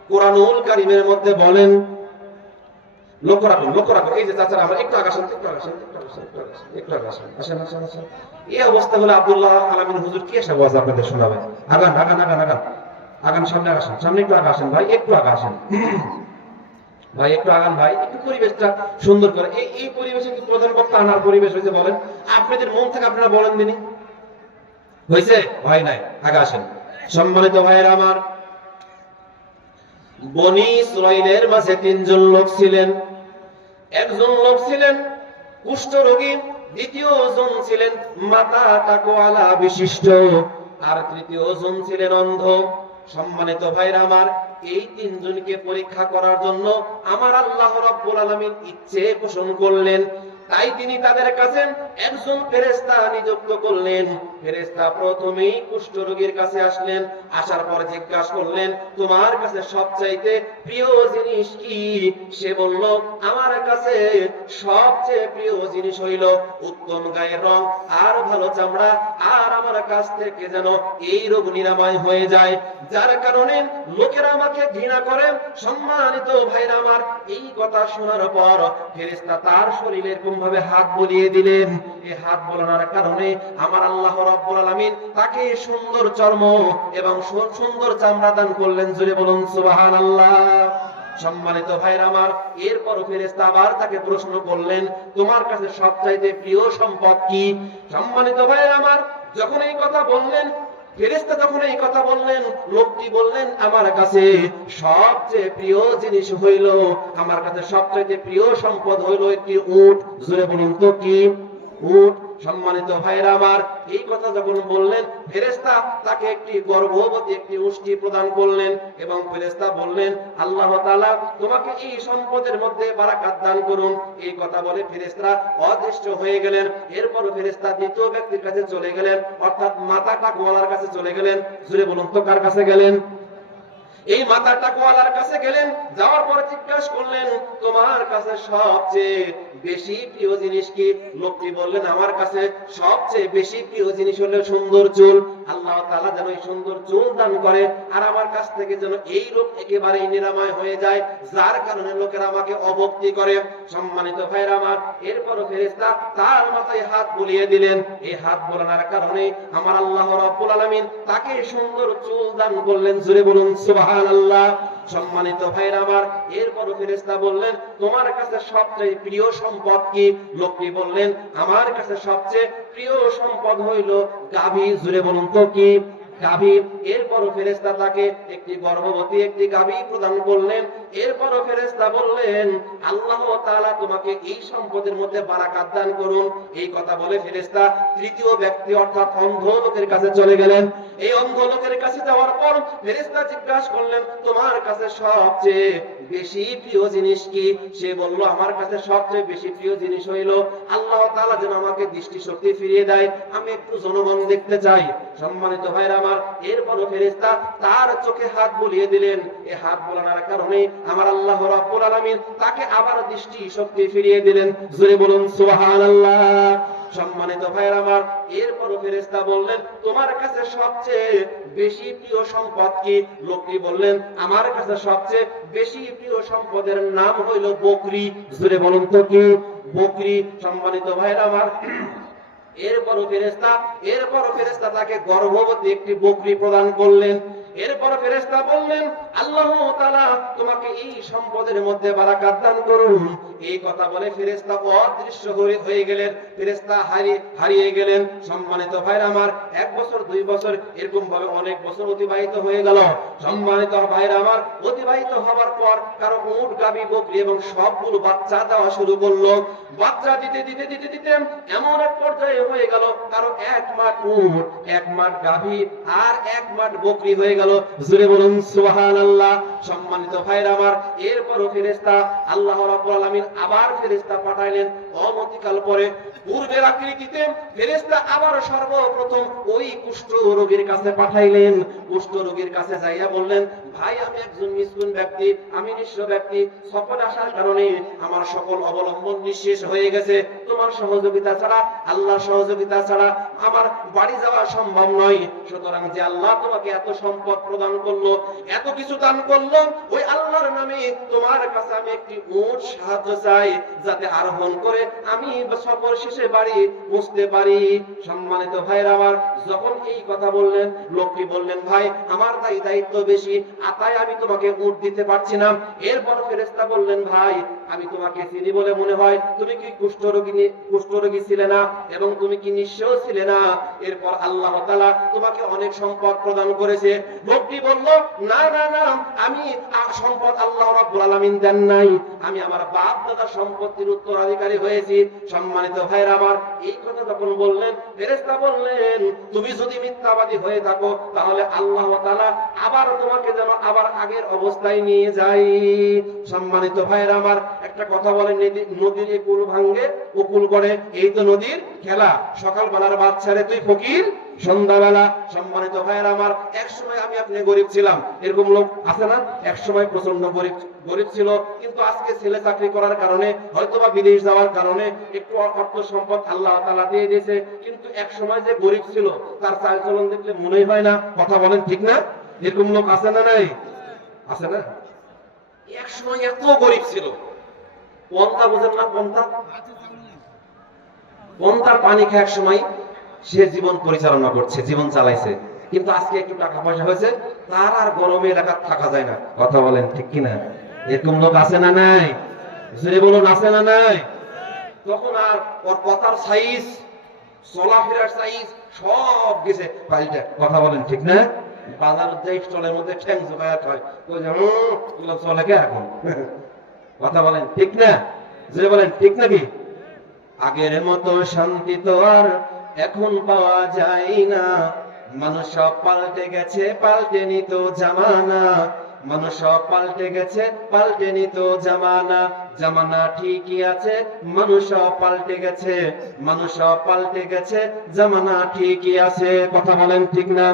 কুরআনুল কারীমের মধ্যে বলেন, লক্ষ্য রাখুন, লক্ষ্য রাখুন। এই যে চাচারা আমরা একটু আগাছেন, একটু আগাছেন, একটু আগাছেন, একটু আগাছেন, আসেন আসেন আসেন। এই অবস্থা হলে আব্দুল্লাহ আলামিন হুজুর কি এসে ওয়াজ আপনাদের শোনাবেন? আগান আগান আগান আগান আগান, সামনে আগান, সামনে একটু আগাছেন ভাই, একটু আগাছেন ভাই, একটু আগান ভাই, একটু পরিবেশটা সুন্দর করে। এই পরিবেশে কি প্রধান বক্তা আনার পরিবেশ হয়েছে? বলেন আপনাদের মন থেকে আপনারা বলেন দিনই, হয়েছে? হয় নাই? আগে আসেন। সম্মানিত ভাইয়েরা আমার, বনি ইসরাইলের মাঝে 3 জন লোক ছিলেন। একজন লোক ছিলেন কুষ্ঠরোগী, দ্বিতীয় জন ছিলেন মাথা টাকওয়ালা বিশিষ্ট, আর তৃতীয় জন ছিলেন অন্ধ। সম্মানিত ভাইরা আমার, এই তিনজনকে পরীক্ষা করার জন্য আমার আল্লাহ রাব্বুল আলামিন ইচ্ছে পোষণ করলেন। তাই তিনি তাদের কাছে একজন ফেরেশতা নিযুক্ত করলেন। ফেরেশতা প্রথমেই কুষ্ঠরোগীর কাছে আসলেন, আসার পর জিজ্ঞাসা করলেন, তোমার কাছে সবচাইতে প্রিয় জিনিস কি? সে বলল, আমার কাছে সবচেয়ে প্রিয় জিনিস হইল উত্তম গায়ের রং আর ভালো চামড়া, আর আমার কাছ থেকে যেন এই রোগ নিরাময় হয়ে যায়, যার কারণে লোকেরা আমাকে ঘৃণা করে। সম্মানিত ভাইরা আমার, এই কথা শোনার পর ফেরেশতা তার শরীরে এরকম ভাবে হাত বুলিয়ে দিলেন। এই হাত বোলানোর কারণে আমার আল্লাহ রাব্বুল আলামিন তাকে সুন্দর চর্ম এবং সুন্দর চামড়া দান করলেন। জোরে বলুন সুবহানাল্লাহ। সম্মানিত ভাইরা আমার, এরপর ফেরেশতা আবার তাকে প্রশ্ন করলেন, তোমার কাছে সবচাইতে প্রিয় সম্পদ কি? সম্মানিত ভাইরা আমার, যখন এই কথা বললেন, ফেরেশতা যখন এই কথা বললেন, লোকটি বললেন, আমার কাছে সবচেয়ে প্রিয় জিনিস হইল, আমার কাছে সবচেয়ে প্রিয় সম্পদ হইল একটি উট। জোরে বলুন তো কি? উট। সম্মানিত ভাইরা আমার, এই কথা যখন বললেন, ফেরেশতা তাকে একটি গর্ভবতী একটি উষ্টি প্রদান করলেন এবং ফেরেশতা বললেন, আল্লাহ তাআলা তোমাকে এই সম্পদের মধ্যে বারাকাত দান করুন। এই কথা বলে ফেরেশতা অদৃশ্য হয়ে গেলেন। এরপর ফেরেশতা দ্বিতীয় ব্যক্তির কাছে চলে গেলেন, অর্থাৎ মাথা টাকওয়ালার কাছে চলে গেলেন। জোরে বলুন তো কার কাছে গেলেন? এই মাথা টাকওয়ালার কাছে গেলেন। যাওয়ার পরে জিজ্ঞাসা করলেন, তোমার কাছে সবচেয়ে বেশি প্রিয় জিনিস কি? লোকটি বললেন, আমার কাছে সবচেয়ে বেশি প্রিয় জিনিস হলো সুন্দর চুল। আল্লাহ তাআলা যেন এই সুন্দর চুল দান করে আর আমার কাছ থেকে যেন এই রোগ একেবারেই নিরাময় হয়ে যায়, যার কারণে লোকেরা আমাকে অভক্তি করে। সম্মানিত ভাইরা আমার, এরপর ফেরেশতা তার মাথায় হাত বুলিয়ে দিলেন। এই হাত বোলানোর কারণে আমার আল্লাহ রাব্বুল আলামিন তাকে সুন্দর চুল দান করলেন। জোরে বলুন সুবহানাল্লাহ। সম্মানিত ভাইরা আমার, এরপর ফেরেশতা বললেন, তোমার কাছে সবচেয়ে প্রিয় সম্পদ কি? লোকটি বললেন, আমার কাছে সবচেয়ে প্রিয় সম্পদ হইল গাভী। জোরে বলুন তো কি? গাভী। এরপর ফেরেশতা তাকে একটি গর্ভবতী একটি গাভী প্রদান করলেন। এরপর ফেরেশতা বললেন, আল্লাহ তাআলা তোমাকে এই সম্পদের মধ্যে বারাকাত দান করুন। এই কথা বলে ফেরেশতা তৃতীয় ব্যক্তি অর্থাৎ অন্ধ লোকের কাছে চলে গেলেন। এই অন্ধ লোকের কাছে যাওয়ার পর ফেরেশতা জিজ্ঞাসা করলেন, তোমার কাছে সবচেয়ে বেশি প্রিয় জিনিস কি? সে বলল, আমার কাছে সবচেয়ে বেশি প্রিয় জিনিস হইল আল্লাহ তাআলা যেন আমাকে দৃষ্টি শক্তি ফিরিয়ে দেয়, আমি একটু জনগণ দেখতে চাই। সম্মানিত ভাইরা আমার, এরপর ফেরেশতা তার চোখে হাত বুলিয়ে দিলেন। এই হাত বোলানোর কারণে আমার আল্লাহ রাব্বুল আলামিন তাকে আবার দৃষ্টি শক্তি ফিরিয়ে দিলেন। জোরে বলুন সুবহানাল্লাহ। সম্মানিত ভাইরা আমার, এরপর ফেরেশতা বললেন, তোমার কাছে সবচেয়ে বেশি প্রিয় সম্পদ কি? লোকটি বললেন, আমার কাছে সবচেয়ে বেশি প্রিয় সম্পদের নাম হইল বকরি। জোরে বলুন তো কি? বকরি। সম্মানিত ভাইরা আমার, এরপর ফেরেশতা তাকে গর্ভবতী একটি বকরি প্রদান করলেন। এরপর ফেরেশতা বললেন, আল্লাহ তাআলা তোমাকে এই সম্পদের মধ্যে বারাকাত দান করুন। এই কথা বলে ফেরেশতা অদৃশ্য হয়ে গেলেন। ফেরেশতা হারিয়ে গেলেন। সম্মানিত ভাইরা আমার, 1 বছর 2 বছর এরকম ভাবে অনেক বছর অতিবাহিত হয়ে গেল। সম্মানিত ভাইরা আমার, অতিবাহিত হওয়ার পর কারো উট, গাভী, বকরি এবং সবগুলো বাচ্চা দেওয়া শুরু করলো। বাচ্চা দিতে দিতে দিতে দিতে এমন এক পর্যায়ে হয়ে গেল কারো 1 মাঠ উট, 1 মাঠ গাভী আর 1 মাঠ বকরি হয়ে গেল। জোরে বলুন সুবহানাল্লাহ। সম্মানিত ভাইরা আমার, এরপরও ফেরেশতা আল্লাহ রাব্বুল আলামিন আবার ফেরেশতা পাঠাইলেন। অনতিকাল পরে পূর্বের আকৃতিতে ফেরেশতা আবার সর্বপ্রথম ওই কুষ্ঠ রোগীর কাছে পাঠাইলেন। কুষ্ঠ রোগীর কাছে যাইয়া বললেন, ভাই আমি একজন মিসকিন ব্যক্তি, আমি নিঃস্ব ব্যক্তি, সফর আসার কারণে আমার সকল অবলম্বন নিঃশেষ হয়ে গেছে। তোমার সহযোগিতা ছাড়া, আল্লাহর সহযোগিতা ছাড়া আমার বাড়ি যাওয়া সম্ভব নয়। সুতরাং যে আল্লাহ তোমাকে এত সম্পদ প্রদান করলো, এত কিছু দান করলো, ওই আল্লাহর নামে তোমার কাছে আমি একটি উট সাহায্য চাই, যাতে আরোহণ করে আমি সফর শেষে বাড়ি পৌঁছতে পারি। সম্মানিত ভাইরা আমার, যখন এই কথা বললেন, লোকটি বললেন, ভাই আমার দায়িত্ব বেশি, তাই আমি তোমাকে উট দিতে পারছি না। এরপর ফেরেশতা বললেন, ভাই আমি তোমাকে চিনি বলে মনে হয়। তুমি কি কুষ্ঠরোগী ছিলে না এবং তুমি কি নিঃস্ব ছিলে না? এরপর আল্লাহ তাআলা তোমাকে অনেক সম্পদ প্রদান করেছে। লোকটি বলল, না না না, আমি সম্পদ আল্লাহ রাব্বুল আলামিন দেন নাই, আমি আমার বাপ দাদার সম্পত্তির উত্তরাধিকারী হয়েছি। সম্মানিত ভাইরা আমার, এই কথা যখন বললেন, ফেরেশতা বললেন, তুমি যদি মিথ্যাবাদী হয়ে থাকো তাহলে আল্লাহ তাআলা আবার তোমাকে যেন আবার আগের অবস্থায় নিয়ে যায়। সম্মানিত ভাইরা আমার, একটা কথা বলেন, নদীর কুল ভাঙ্গে উকুল করে, এই তো নদীর খেলা। সকালবেলার বাচ্চারে তুই ফকির, সন্ধ্যাবেলা। সম্মানিত ভাইরা আমার, এক সময় আমি আপনি গরিব ছিলাম, এরকম লোক আছে না? এক সময় প্রচন্ড গরিব ছিল, কিন্তু আজকে ছেলে চাকরি করার কারণে, হয়তোবা বিদেশ যাওয়ার কারণে একটু অর্থ সম্পদ আল্লাহ তাআলা দিয়ে দিয়েছে, কিন্তু এক সময় যে গরিব ছিল তার চালচলন দেখলে মনেই হয় না। কথা বলেন ঠিক না? এরকম লোক আছে না? নাই? আছে না? এক সময় এত গরিব ছিল, পন্থা বুঝেন না? পন্থার পানি খেয়ে এক সময় সে জীবন পরিচালনা করছে, জীবন চালাইছে, কিন্তু আজকে একটু টাকা পয়সা হয়েছে, তার আর গরমে এলাকা থাকা যায় না। কথা বলেন ঠিক কিনা? এরকম লোক আছে না? নাই? জোরে বলুন, আছে না? নাই? তখন আর ওর কথার সাইজ, চলাফেরার সাইজ সব গেছে পাল্টে। কথা বলেন ঠিক না? বাজার স্টলের মধ্যে ঠ্যাং জোগায় খায়, চলে কে এখন? কথা বলেন ঠিক না? জোরে বলেন ঠিক নাকি? আগের মতো শান্তি তো আর এখন পাওয়া যায় না, মানুষ সব পাল্টে গেছে, পাল্টে নিত জামানা। মানুষ সব পাল্টে গেছে, পাল্টে নিত জামানা। জামানা ঠিকই আছে, মানুষ সব পাল্টে গেছে, মানুষ সব পাল্টে গেছে, জামানা ঠিকই আছে। কথা বলেন ঠিক না?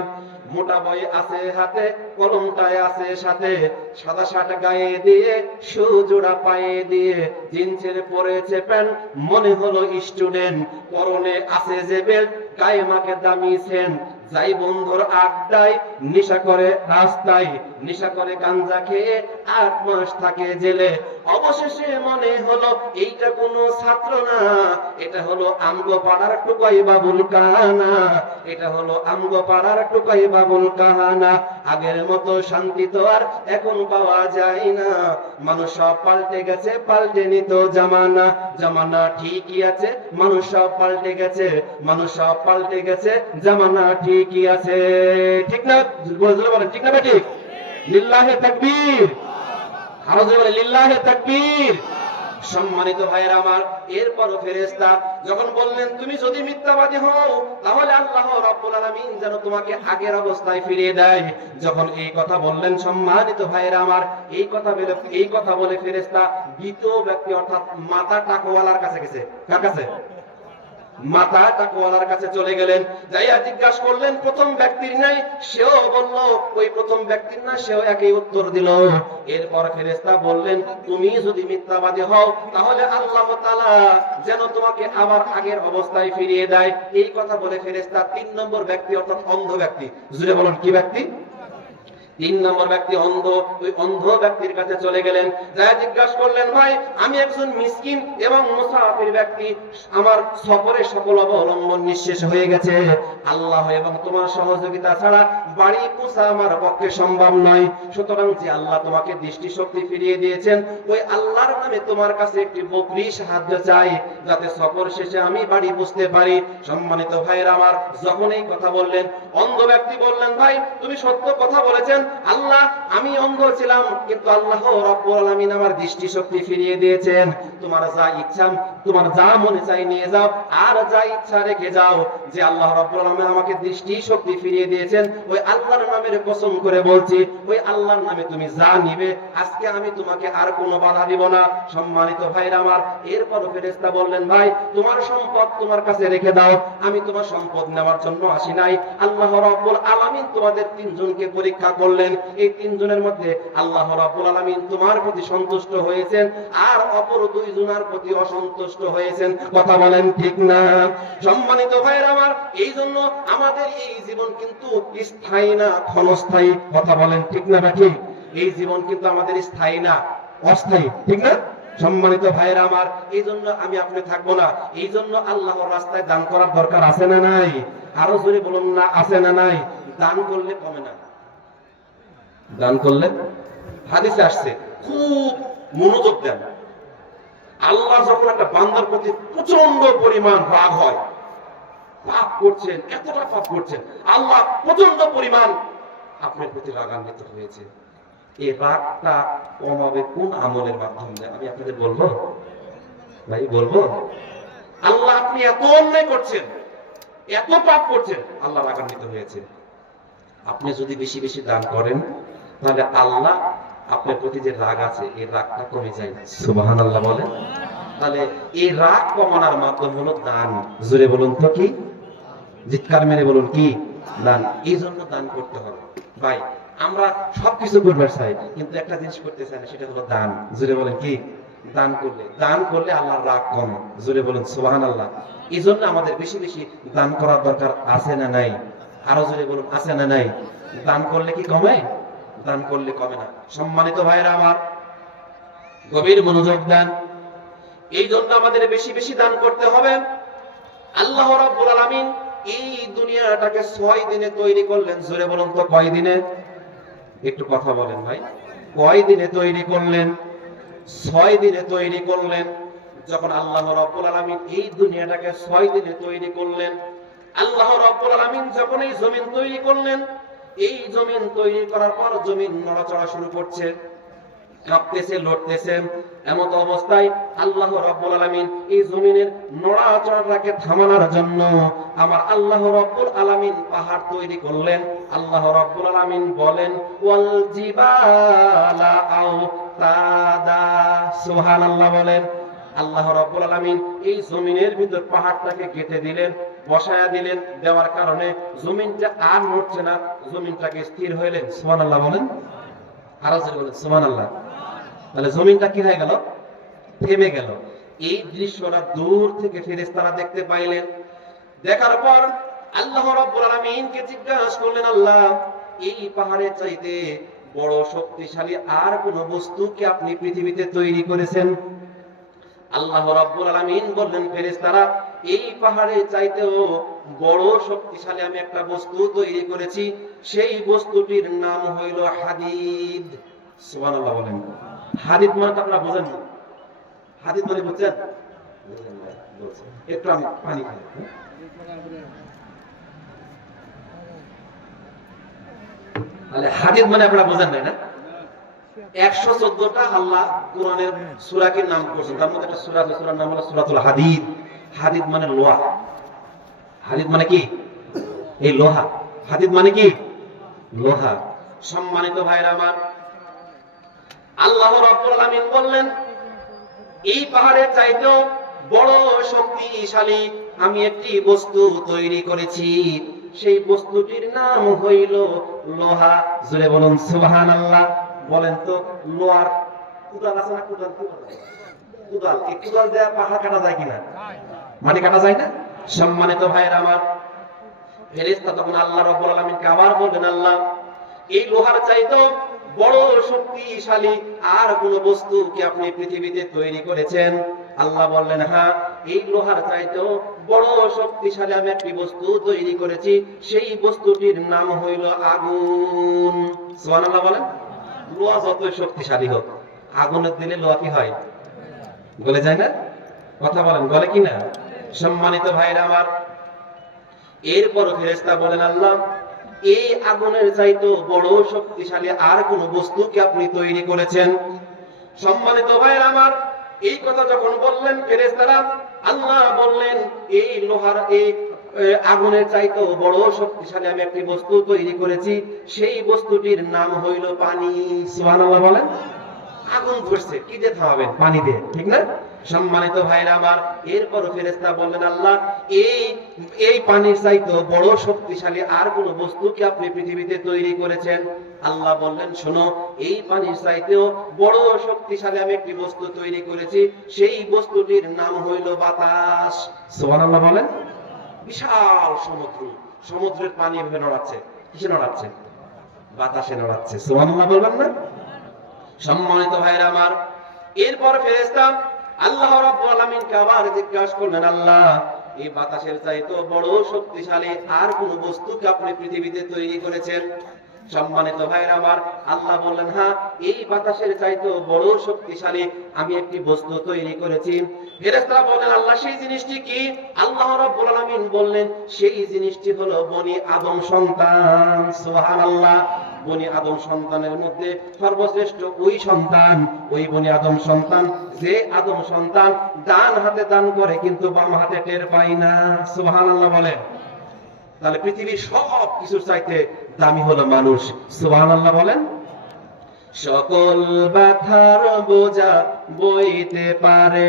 মোটা বই আছে হাতে, কলমটায় আছে সাথে, সাদা শার্ট গায়ে দিয়ে, সুজোড়া পায়ে দিয়ে, জিন্সের পরেছে প্যান্ট, মনে হলো স্টুডেন্ট, পরনে আছে যে বেল্ট, গায়ে মাকে দামি সেন্ট। যাই বন্ধুর আড্ডায়, নেশা করে রাস্তায়, নেশা করে গাঞ্জা খেয়ে 8 মাস থাকে জেলে। অবশেষে মনে হলো এইটা কোনো ছাত্র না, এটা হলো আমগো পাড়ার টুকাই বাবুল কাহানা, এটা হলো আমগো পাড়ার টুকাই বাবুল কাহানা। আগের মতো শান্তি তো আর এখন পাওয়া যায় না, মানুষ সব পাল্টে গেছে, পাল্টে নিত জামানা। জামানা ঠিকই আছে, মানুষ সব পাল্টে গেছে, মানুষ সব পাল্টে গেছে, জামানা ঠিকই আছে। ঠিক না? বলেন ঠিক না? ঠিক। লিল্লাহে তাকবীর, আরো জোরে বলে লিল্লাহে তাকবীর। সম্মানিত ভাইয়েরা আমার, এরপরও ফেরেশতা যখন বললেন, তুমি যদি মিথ্যাবাদী হও তাহলে আল্লাহ রাব্বুল আলামিন যেন তোমাকে আগের অবস্থায় ফিরিয়ে দেয়। যখন এই কথা বললেন, সম্মানিত ভাইয়েরা আমার, এই কথা বলে ফেরেশতা দ্বিতীয় ব্যক্তি অর্থাৎ মাথা টাকওয়ালার কাছে গেছে। কার কাছে? মাথা টাকওয়ালার কাছে চলে গেলেন, যাইয়া জিজ্ঞাসা করলেন প্রথম ব্যক্তির নাই, সেও বলল ওই প্রথম ব্যক্তির না, সেও একই উত্তর দিল। এরপর ফেরেশতা বললেন, তুমি যদি মিথ্যাবাদী হও তাহলে আল্লাহ তাআলা যেন তোমাকে আবার আগের অবস্থায় ফিরিয়ে দেয়। এই কথা বলে ফেরেশতা 3 নম্বর ব্যক্তি অর্থাৎ অন্ধ ব্যক্তি, জুড়ে বলুন কি ব্যক্তি? 3 নম্বর ব্যক্তি অন্ধ, ওই অন্ধ ব্যক্তির কাছে চলে গেলেন, যা জিজ্ঞাসা করলেন, ভাই আমি একজন মিসকিন এবং মুসাফির ব্যক্তি, আমার সফরে সকল অবলম্বন নিঃশেষ হয়ে গেছে, আল্লাহ এবং তোমার সহযোগিতা ছাড়া বাড়ি পৌঁছা আমার পক্ষে সম্ভব নয়। সুতরাং যে আল্লাহ তোমাকে দৃষ্টিশক্তি ফিরিয়ে দিয়েছেন, ওই আল্লাহর নামে তোমার কাছে একটি বকরি সাহায্য চাই, যাতে সফর শেষে আমি বাড়ি পৌঁছতে পারি। সম্মানিত ভাইয়েরা আমার, যখন এই কথা বললেন, অন্ধ ব্যক্তি বললেন, ভাই তুমি সত্য কথা বলেছেন, আল্লাহ আমি অন্ধ ছিলাম, কিন্তু আল্লাহ রাব্বুল আলামিন আমার দৃষ্টিশক্তি ফিরিয়ে দিয়েছেন। তোমার যা ইচ্ছা, তোমার যা মনে চাই নিয়ে যাও, আর যা ইচ্ছা রেখে যাও। যে আল্লাহ রাব্বুল আলামিন আমাকে দৃষ্টিশক্তি ফিরিয়ে দিয়েছেন, ওই আল্লাহর নামের কসম করে বলছি, ওই আল্লাহর নামে তুমি যা নিবে, আজকে আমি তোমাকে আর কোনো বাধা দিব না। সম্মানিত ভাইরা আমার, এরপর ফেরেশতা বললেন, ভাই তোমার সম্পদ তোমার কাছে রেখে দাও, আমি তোমার সম্পদ নেওয়ার জন্য আসি নাই। আল্লাহ রাব্বুল আলামিন তোমাদের 3 জনকে পরীক্ষা করলেন, এই 3 জনের মধ্যে আল্লাহ রাব্বুল আলামিন তোমার প্রতি সন্তুষ্ট হয়েছেন, আর অপর 2 জনের প্রতি অসন্তুষ্ট হয়েছেন। কথা বলেন ঠিক না? সম্মানিত ভাইরা আমার, এই জন্য আমাদের এই জীবন কিন্তু স্থায়ী না, ক্ষণস্থায়ী। কথা বলেন ঠিক না? ঠিক। এই জীবন কিন্তু আমাদের স্থায়ী না, অস্থায়ী। ঠিক না? সম্মানিত ভাইরা আমার, এই জন্য আমি আপনি থাকবো না, এই জন্য আল্লাহর রাস্তায় দান করার দরকার আছে না নাই? আরো জোরে বলুন না, আছে না নাই? দান করলে কমে না, দান করলে, হাদিসে আসছে, খুব মনোযোগ দেন, আল্লাহ যখন একটা বান্দার প্রতি প্রচন্ড পরিমাণ রাগ হয়, পাপ করছেন, এতটা পাপ করছেন, আল্লাহ প্রচন্ড পরিমাণ আপনার প্রতি রাগান্বিত হয়েছে, এই রাগটা কমাবে কোন আমলের মাধ্যমে? আমি আপনাদের বলবো ভাই, বলবো। আল্লাহ, আপনি এত অন্যায় করছেন, এত পাপ করছেন, আল্লাহ রাগান্বিত হয়েছে। আপনি যদি বেশি বেশি দান করেন, তাহলে আল্লাহ আপনার প্রতি যে রাগ আছে, এই রাগটা কমে যায়। সুবহানাল্লাহ বলেন। তাহলে এই রাগ কমানোর মাধ্যম হলো দান। জোরে বলুন তো কি? জিৎকার মেরে বলুন কি? দান। এই জন্য দান করতে হবে ভাই। আমরা সবকিছু করতে চাই, কিন্তু একটা জিনিস করতে চাই না, সেটা হলো দান। জোরে বলেন কি? দান করলে আল্লাহর রাগ কমে। জোরে বলুন সুবহানাল্লাহ। এই জন্য আমাদের বেশি বেশি দান করার দরকার আছে না নাই? আরো জোরে বলুন, আছে না নাই? দান করলে কি কমে? দান করলে কমে না। সম্মানিত ভাইরা আমার, গভীর মনোযোগ দেন। এই জন্য আমাদের বেশি বেশি দান করতে হবে। আল্লাহ রাব্বুল আলামিন এই দুনিয়াটাকে 6 দিনে তৈরি করলেন। জোরে বলুন তো কয় দিনে? একটু কথা বলেন ভাই। কয় দিনে তৈরি করলেন? 6 দিনে তৈরি করলেন। যখন আল্লাহ রাব্বুল আলামিন এই দুনিয়াটাকে 6 দিনে তৈরি করলেন, আল্লাহ রাব্বুল আলামিন যখন এই জমিন তৈরি করলেন, এই জমিন তৈরি করার পর জমিন নড়াচড়া শুরু করছে, কাঁপতেছে, লড়তেছে। এমন অবস্থায় আল্লাহ রাব্বুল আলামিন এই জমিনের নড়াচড়াটাকে থামানোর জন্য আমার আল্লাহ রাব্বুল আলামিন পাহাড় তৈরি করলেন। আল্লাহ রাব্বুল আলামিন বলেন, ওয়াল জিবালা আওতাদা। সুবহানাল্লাহ বলেন। আল্লাহ রাব্বুল আলামিন এই জমিনের ভিতর পাহাড়টাকে কেটে দিলেন, বসায়া দিলেন। দেওয়ার কারণে জমিনটা আর নড়ছে না, জমিনটাকে স্থির হইলেন। সুবহানাল্লাহ বলেন। আরো জোরে বলেন সুবহানাল্লাহ। তাহলে জমিনটা কি হয়ে গেল? থেমে গেল। এই দৃশ্যটা দূর থেকে ফেরেশতারা দেখতে পাইলেন। দেখার পর আল্লাহ রাব্বুল আলামিনকে জিজ্ঞাসা করলেন, আল্লাহ, এই পাহাড়ের চাইতে বড় শক্তিশালী আর কোন বস্তু কি আপনি পৃথিবীতে তৈরি করেছেন? আল্লাহ রাব্বুল আলামিন বললেন, ফেরেশতারা, এই পাহাড়ের চাইতেও বড় শক্তিশালী আমি একটা বস্তু তৈরি করেছি। সেই বস্তুটির নাম হইল হাদিদ। সুবহানাল্লাহ বলেন। হাদিদ মানে আপনারা বোঝেন না? হাদিদ মানে বুঝছেন? একটু আমি পানি খাই। তাহলে হাদিদ মানে আপনারা বোঝেন না? 114টা আল্লাহ কোরআনের সূরাকে নাম করেছেন। তার মধ্যে একটা সূরা আছে, সূরার নাম হলো সূরাতুল হাদিদ। হাদিদ মানে লোহা। হাদিদ মানে কি? এই লোহা। হাদিদ মানে কি? লোহা। সম্মানিত ভাইরা আমার, আল্লাহ রাব্বুল আলামিন বললেন, এই পাহাড়ের চাইতেও বড় শক্তিশালী আমি একটি বস্তু তৈরি করেছি। সেই বস্তুটির নাম হইল লোহা। জোরে বলুন সুবহানাল্লাহ। বলেন তো, লোহার কুদাল আছে না? কুদাল কুদাল এই কুদাল দিয়ে পাহাড় কাটা যায় কিনা? মাটি কাটা যায় না? সম্মানিত ভাইরা আমার, ফেরেশতা তখন আল্লাহ রাব্বুল আলামিনকে আবার বললেন, আল্লাহ, এই লোহার চাইতেও বড় শক্তিশালী আর কোন বস্তু কি আপনি পৃথিবীতে তৈরি করেছেন? আল্লাহ বললেন, হ্যাঁ, এই লোহার চাইতেও বড় শক্তিশালী আমি একটি বস্তু তৈরি করেছি। সেই বস্তুটির নাম হইল আগুন। সুবহানাল্লাহ বলেন। লোহা যতই শক্তিশালী হোক, আগুনের দিলে লোহা কি হয়? গলে যায় না? কথা বলেন, গলে কিনা? সম্মানিত ভাইরা আমার, এরপর ফেরেশতা বলেন, আল্লাহ, এই আগুনের চাইতেও বড় শক্তিশালী আর কোন বস্তু কি আপনি তৈরি করেছেন? সম্মানিত ভাইরা আমার, এই কথা যখন বললেন ফেরেশতারা, আল্লাহ বললেন, এই লোহার এই আগুনের চাইতেও বড় শক্তিশালী আমি একটি বস্তু তৈরি করেছি। সেই বস্তুটির নাম হইল পানি। সুবহানাল্লাহ বলেন। আগুন ধরছে, কি দিয়ে থামাবেন? পানি দিয়ে, ঠিক না? সম্মানিত ভাইরা আমার, এরপর ফেরেশতা বললেন, আল্লাহ, এই পানির চাইতেও বড় শক্তিশালী আর কোন বস্তু কি আপনি পৃথিবীতে তৈরি করেছেন? আল্লাহ বললেন, শোনো, এই পানির চাইতেও বড় শক্তিশালী আমি একটি বস্তু তৈরি করেছি। সেই বস্তুটির নাম হইল বাতাস। সুবহানাল্লাহ বলেন। বিশাল সমুদ্র, সমুদ্রের পানি এভাবে নড়াচ্ছে। কিসে নড়াচ্ছে? বাতাসে নড়াচ্ছে। সুবহানাল্লাহ বলবেন না? সম্মানিত ভাইরা আমার, এরপর ফেরেশতা আল্লাহ রাব্বুল আলামিনকে আবার জিজ্ঞাসা করলেন, আল্লাহ, এই বাতাসের চাইতেও বড় শক্তিশালী আর কোন বস্তু কি আপনি পৃথিবীতে তৈরি করেছেন? সম্মানিত ভাইরা আমার, আল্লাহ বললেন, হ্যাঁ, এই বাতাসের চাইতে বড় শক্তিশালী আমি একটি বস্তু তৈরি করেছি। ফেরেশতারা বলেন, আল্লাহ সেই জিনিসটি কি? আল্লাহ রাব্বুল আলামিন বললেন, সেই জিনিসটি হলো বনি আদম সন্তান। সুবহানাল্লাহ। বনি আদম সন্তানের মধ্যে সর্বশ্রেষ্ঠ ওই সন্তান, ওই বনি আদম সন্তান, যে আদম সন্তান ডান হাতে দান করে কিন্তু বাম হাতে টের পায় না। সুবহানাল্লাহ বলেন। তাহলে পৃথিবীর সব কিছুর চাইতে দামি হলো মানুষ। সুবহানাল্লাহ বলেন। সকল ব্যথার বোঝা বইতে পারে,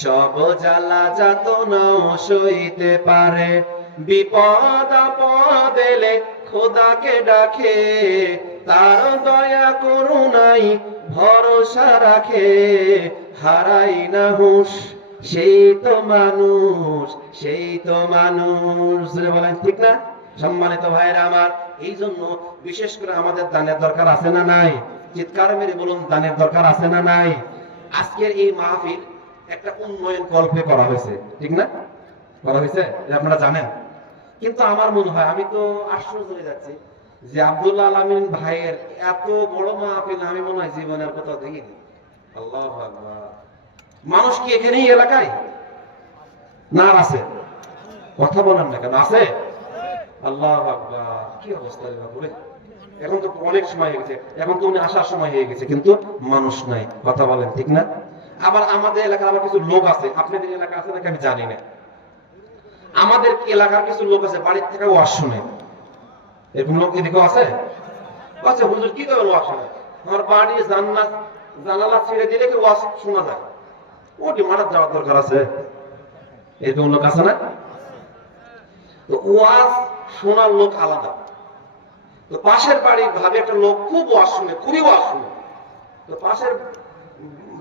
সব জ্বালা যাতনাও সইতে পারে, বিপদ আপদ এলে খোদাকে ডাকে, তার দয়া করুণাই ভরসা রাখে, হারাই না হুঁশ সেই তো মানুষ, সেই তো মানুষ। বলেন ঠিক না? সম্মানিত ভাইরা আমার, এই জন্য বিশেষ করে আমাদের দানের দরকার আছে না নাই? চিৎকার মেরে বলুন, দানের দরকার আছে না নাই? আজকের এই মাহফিল একটা উন্নয়ন কল্পে করা হয়েছে, ঠিক না? করা হয়েছে, আপনারা জানেন। কিন্তু আমার মনে হয়, আমি তো আশ্চর্য হয়ে যাচ্ছি যে আব্দুল্লাহ আলামিন ভাইয়ের এত বড় মাহফিল আমি মনে হয় জীবনের কোথাও দেখিনি। আল্লাহু আকবার। মানুষ কি এখানেই এলাকায় না আছে? কথা বলেন না কেন? আছে? আল্লাহু আকবার। কি অবস্থা রে বাবুরে! এখন তো অনেক সময় হয়ে গেছে, এখন তো উনি আসার সময় হয়ে গেছে, কিন্তু মানুষ নাই। কথা বলেন ঠিক না? আবার আমাদের এলাকার আবার কিছু লোক আছে, আপনাদের এলাকা আছে নাকি আমি জানি না, আমাদের এলাকার কিছু লোক আছে বাড়ির থেকে ওয়াজ শুনে। এরকম লোক এদিকেও আছে? আচ্ছা হুজুর কি করবেন ওয়াজ শুনে? আমার বাড়ির জানালা ছেড়ে দিলে কি ওয়াজ শোনা যায়? ওটি মারার যাওয়ার দরকার আছে। এরকম লোক আছে না? তো ওয়াজ শোনার লোক আলাদা। তো পাশের বাড়ির ভাবি একটা লোক খুব ওয়াজ শুনে, খুবই ওয়াজ শুনে। তো পাশের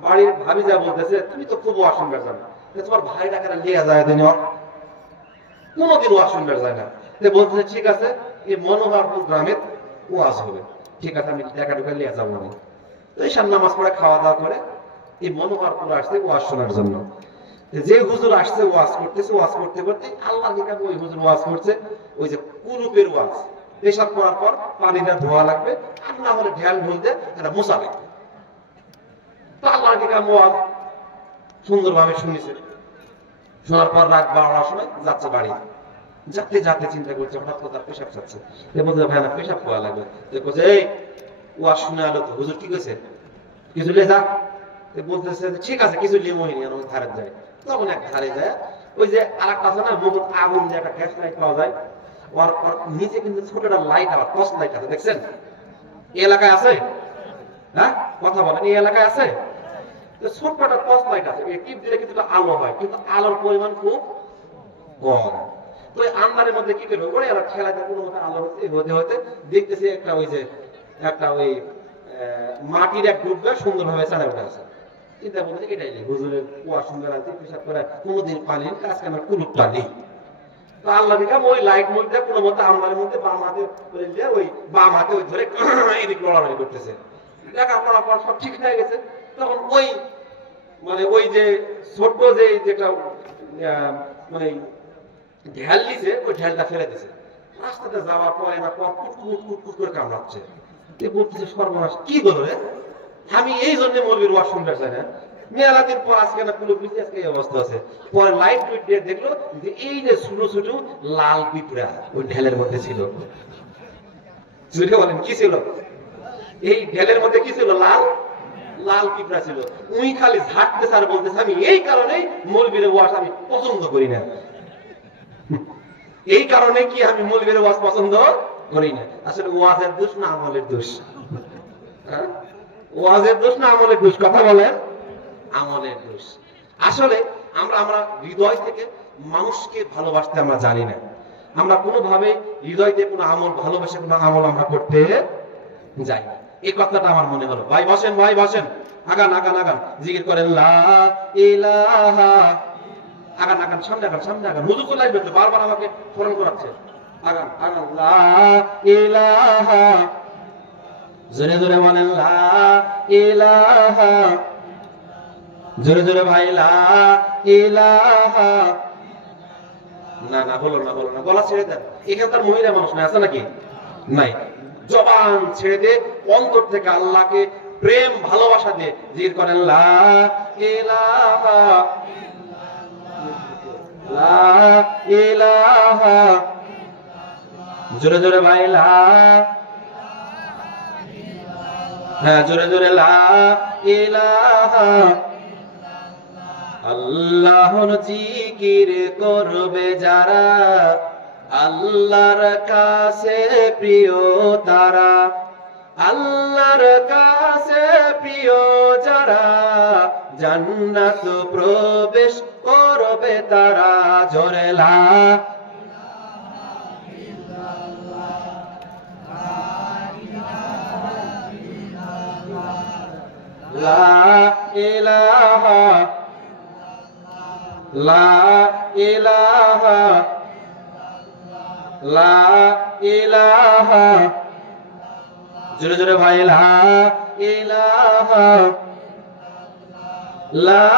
বাড়ির ভাবি যা বলতেছে, তুমি তো খুব ওয়াজ শুনবে না, তোমার ভাই ডাকারা লিয়ে যায় দিন, কোনোদিন ওয়াজ শুনবে যায় না। বলতেছে ঠিক আছে, এই মনোহরপুর গ্রামের ওয়াজ হবে, ঠিক আছে আমি দেখা ঢুকা লিয়ে যাবো। আমি তো এই সার নামাজ পড়ে খাওয়া দাওয়া করে এই মনোহরপুর আসছে ওয়াজ শোনার জন্য। যে হুজুর আসছে ওয়াজ করতেছে, ওয়াজ করতে করতে আল্লাহ নিকাম ওই হুজুর ওয়াজ করছে, ওই যে কুরুপের ওয়াজ, পেশাব করার পর পানিটা ধোয়া লাগবে, আর না হলে ঢ্যাল ঢুলতে একটা মোছা লাগবে। তো আল্লাহ নিকাম ওয়াজ সুন্দরভাবে শুনেছে। শোনার পর রাত 12টার সময় যাচ্ছে বাড়ি। যাতে যাতে চিন্তা করছে, হঠাৎ করে তার পেশাব চাচ্ছে। বলছে ভাই না পেশাব করা লাগবে। বলছে এই ওয়াজ শুনে আলো তো, হুজুর কি কইছে? কিছু লে যা। বলতেছে ঠিক আছে, কিছু লিয়ে মহিনী ধারে যায়। তখন এক ধারে যায়, ওই যে আর একটা আছে না মোটর আগুন যে একটা গ্যাস লাইট পাওয়া যায়, ওর নিচে কিন্তু ছোট একটা লাইট, আবার টর্চ লাইট আছে, দেখছেন? এই এলাকায় আছে? হ্যাঁ কথা বলেন, এই এলাকায় আছে? ছোট্ট একটা টর্চ লাইট আছে, এই টিপ দিলে কিন্তু আলো হয়, কিন্তু আলোর পরিমাণ খুব কম। তো আন্ধারের মধ্যে কি করবে, ওরে আর খেলাতে কোনো মতো আলো হতে হতে দেখতেছি একটা ওই যে একটা ওই মাটির এক ডুববে সুন্দরভাবে চাড়া উঠে আছে। চিন্তা বলতে এটাই নেই, হুজুরের কুয়া সুন্দর আছে, পেশাব করে কোনোদিন পানি কাজ কেন কুলুপ পানি। তো আল্লাহ দিকাম ওই লাইট মধ্যে কোনো মতো আন্ধারের মধ্যে বাম হাতে ওই বাম হাতে ওই ধরে এদিক লড়ালড়ি করতেছে। দেখা পড়া পর সব ঠিক হয়ে গেছে। তখন ওই মানে ওই যে ছোট্ট যে যেটা মানে ঢেল দিছে, ওই ঢেলটা ফেলে দিছে। রাস্তাতে যাওয়ার পরে না পর কুটকুট কুটকুট করে কামড়াচ্ছে। বলতেছে সর্বনাশ, কি বলো রে, আমি এই জন্য মৌলবীর ওয়াজ শুনতে চাই না। মেলা দিন পর আজকে না পুরো বুঝতে আজকে এই অবস্থা আছে। পরে লাইট টুইট দিয়ে দেখলো যে এই যে ছোট ছোট লাল পিঁপড়া ওই ঢেলের মধ্যে ছিল। বলেন কি ছিল? এই ঢেলের মধ্যে কি ছিল? লাল লাল পিঁপড়া ছিল। উই খালি ঝাড়তে আর বলতেছে আমি এই কারণেই মৌলবীর ওয়াজ আমি পছন্দ করি না। এই কারণে কি আমি মৌলবীর ওয়াজ পছন্দ করি না? আসলে ওয়াজের দোষ না আমলের দোষ? ওয়াজের দোষ না আমলের দোষ? কথা বলেন। আমলের দোষ। আসলে আমরা হৃদয় থেকে মানুষকে ভালোবাসতে আমরা জানি না। আমরা কোনোভাবে হৃদয় দিয়ে কোনো আমল, ভালোবাসে কোনো আমল আমরা করতে যাই না। এই কথাটা আমার মনে হলো। ভাই বসেন, ভাই বসেন, আগান আগান আগান, জিকির করেন লা ইলাহা, আগান আগান, সামনে আগান, সামনে আগান। হুজুর তো লাইভ হচ্ছে, বারবার আমাকে স্মরণ করাচ্ছে। আগান আগান, লা ইলাহা, জোরে জোরে বলেন লা ইলাহা, জোরে জোরে ভাই লা ইলাহা। না না বলো না, বলো না, গলা ছেড়ে দেন। এখানকার মহিলা মানুষ না আছে নাকি? নাই। জবান ছেড়ে দিয়ে অন্তর থেকে আল্লাহকে প্রেম ভালোবাসা দিয়ে জিকির করেন লা ইলাহা লা ইলাহা, জোরে জোরে ভাই লা, হ্যাঁ জোরে জোরে লা ইলাহা। আল্লাহর জিকির করবে যারা, আল্লাহর কাছে প্রিয় তারা, আল্লাহর কাছে প্রিয় যারা, জান্নাত প্রবেশ করবে তারা। জোরে লা লা ইলাহা লা ইলাহা লা ইলাহা, জোরে জোরে ভাই লা ইলাহা লা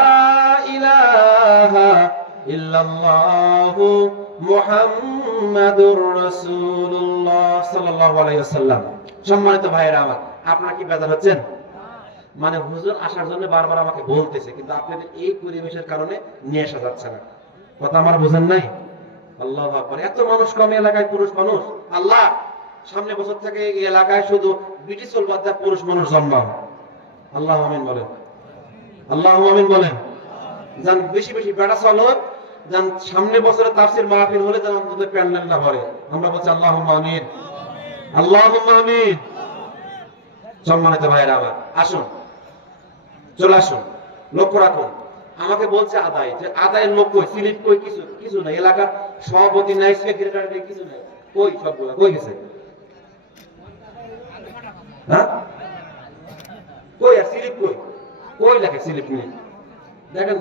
ইলাহা ইল্লাল্লাহু মুহাম্মাদুর রাসূলুল্লাহ সাল্লাল্লাহু আলাইহি ওয়াসাল্লাম। সম্মানিত ভাইরা আমার, আপনারা কি বেজার হচ্ছেন? মানে হুজুর আসার জন্য বারবার আমাকে বলতেছে, কিন্তু আপনাদের এই পরিবেশের কারণে নিয়ে আসা যাচ্ছে না। কথা আমার বুঝেন নাই? আল্লাহু আকবার। এত মানুষ কম এলাকায়, পুরুষ মানুষ। আল্লাহ সামনে বছর থেকে এই এলাকায় শুধু বিটি চলবাদ্দা পুরুষ মানুষ জন্মাও। আল্লাহু আমিন বলেন, আল্লাহু আমিন বলেন। যান বেশি বেশি বেড়া চলো, যান সামনে বছরে তাফসীর মাহফিল হলে যেন অন্তত প্যান্ডেল না ভরে। আমরা বলছি আল্লাহুম্মা আমিন, আল্লাহুম্মা আমিন। সম্মানিত ভাইরা আমার, আসুন চলে আসুন, লক্ষ্য রাখুন। আমাকে বলছে আদায়, যে আদায়ের লোক কই, সিলিপ কই, কিছু নাই। এলাকার সভাপতি নাই, সেক্রেটারি নাই, কিছু নাই। কই সবগুলা কই গেছে? হ্যাঁ কই? আর সিলিপ কই? কই লেখে সিলিপ নেই, দেখেন।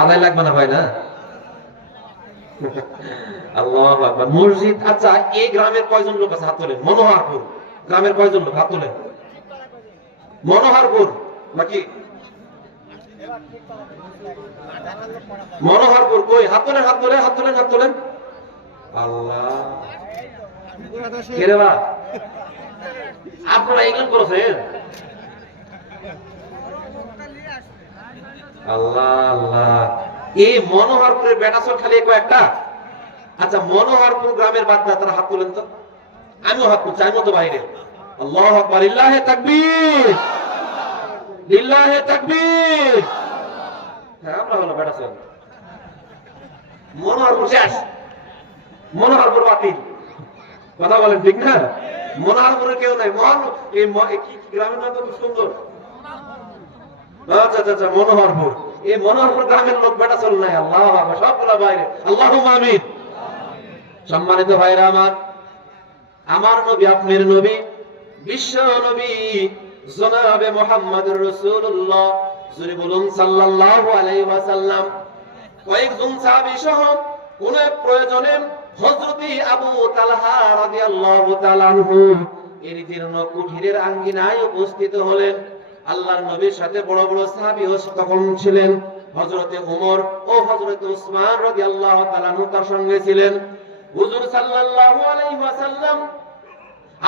আদায় লাগবে না ভাই, না? আল্লাহু আকবার। মসজিদ, আচ্ছা এই গ্রামের কয়জন লোক আছে? হাত তোলেন। মনোহরপুর গ্রামের কয়জন লোক? হাত তোলেন। মনোহরপুর নাকি? মনোহরপুর কই? হাত তোলেন, হাত তোলেন, হাত তোলেন, হাত তোলেন। আল্লাহ, কে রে বা? আপনারা এগুলো করেছেন? আল্লাহ আল্লাহ। এই মনোহরপুরের বেটাচল খালি কয়েকটা? আচ্ছা মনোহরপুর গ্রামের বাদদা, তারা হাত তোলেন তো। আমিও হাত তুলছি, আমিও তো বাইরে। আল্লাহু আকবার, লিল্লাহি তাকবীর, লিল্লাহি তাকবীর। হ্যাঁ আমরা হলো বেটাচল। মনোহরপুর শেষ, মনোহরপুর বাতিল। কথা বলেন ঠিক না? মনোহরপুরে কেউ নাই। এই কি গ্রামের নাম তো খুব সুন্দর। আচ্ছা আচ্ছা, মনোহরপুর। এই মনোহরপুর গ্রামের লোক বেটাচল নাই। আল্লাহু আকবার, সবগুলা বাইরে। আল্লাহুম্মা আমিন। সম্মানিত ভাইরা আমার, আমার নবী, আপনার নবী, বিশ্ব নবী জনাবে মুহাম্মদুর রাসূলুল্লাহ, জোরে বলুন সাল্লাল্লাহু আলাইহি ওয়াসাল্লাম, কয়েকজন সাহাবী সহ কোন প্রয়োজনে হযরতি আবু তালহা রাদিয়াল্লাহু তাআলা আনহু এর জীর্ণ কুঠিরের আঙ্গিনায় উপস্থিত হলেন। আল্লাহর নবীর সাথে বড় বড় সাহাবীও তখন ছিলেন। হযরতে ওমর ও হযরতে উসমান রাদিয়াল্লাহু তাআলা আনহু তার সঙ্গে ছিলেন। হুজুর সাল্লাল্লাহু আলাইহি ওয়াসাল্লাম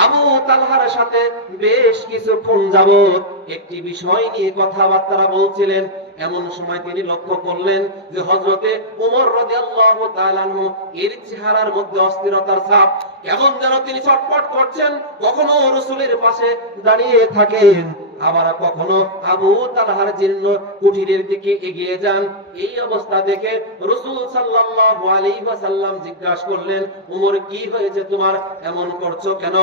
আবু তালহার সাথে বেশ কিছুক্ষণ যাবত একটি বিষয় নিয়ে কথাবার্তা বলছিলেন। এমন সময় তিনি লক্ষ্য করলেন যে হযরতে ওমর রাদিয়াল্লাহু তাআলা আনহু এর চেহারার মধ্যে অস্থিরতার ছাপ, কেমন যেন তিনি ছটফট করছেন। কখনো রাসূলের পাশে দাঁড়িয়ে থাকেন, আবার কখনো আবু তালহার জীর্ণ কুঠিরের দিকে এগিয়ে যান। এই অবস্থা দেখে রাসূল সাল্লাল্লাহু আলাইহি ওয়াসাল্লাম জিজ্ঞাসা করলেন, ওমর কি হয়েছে তোমার, এমন করছো কেন?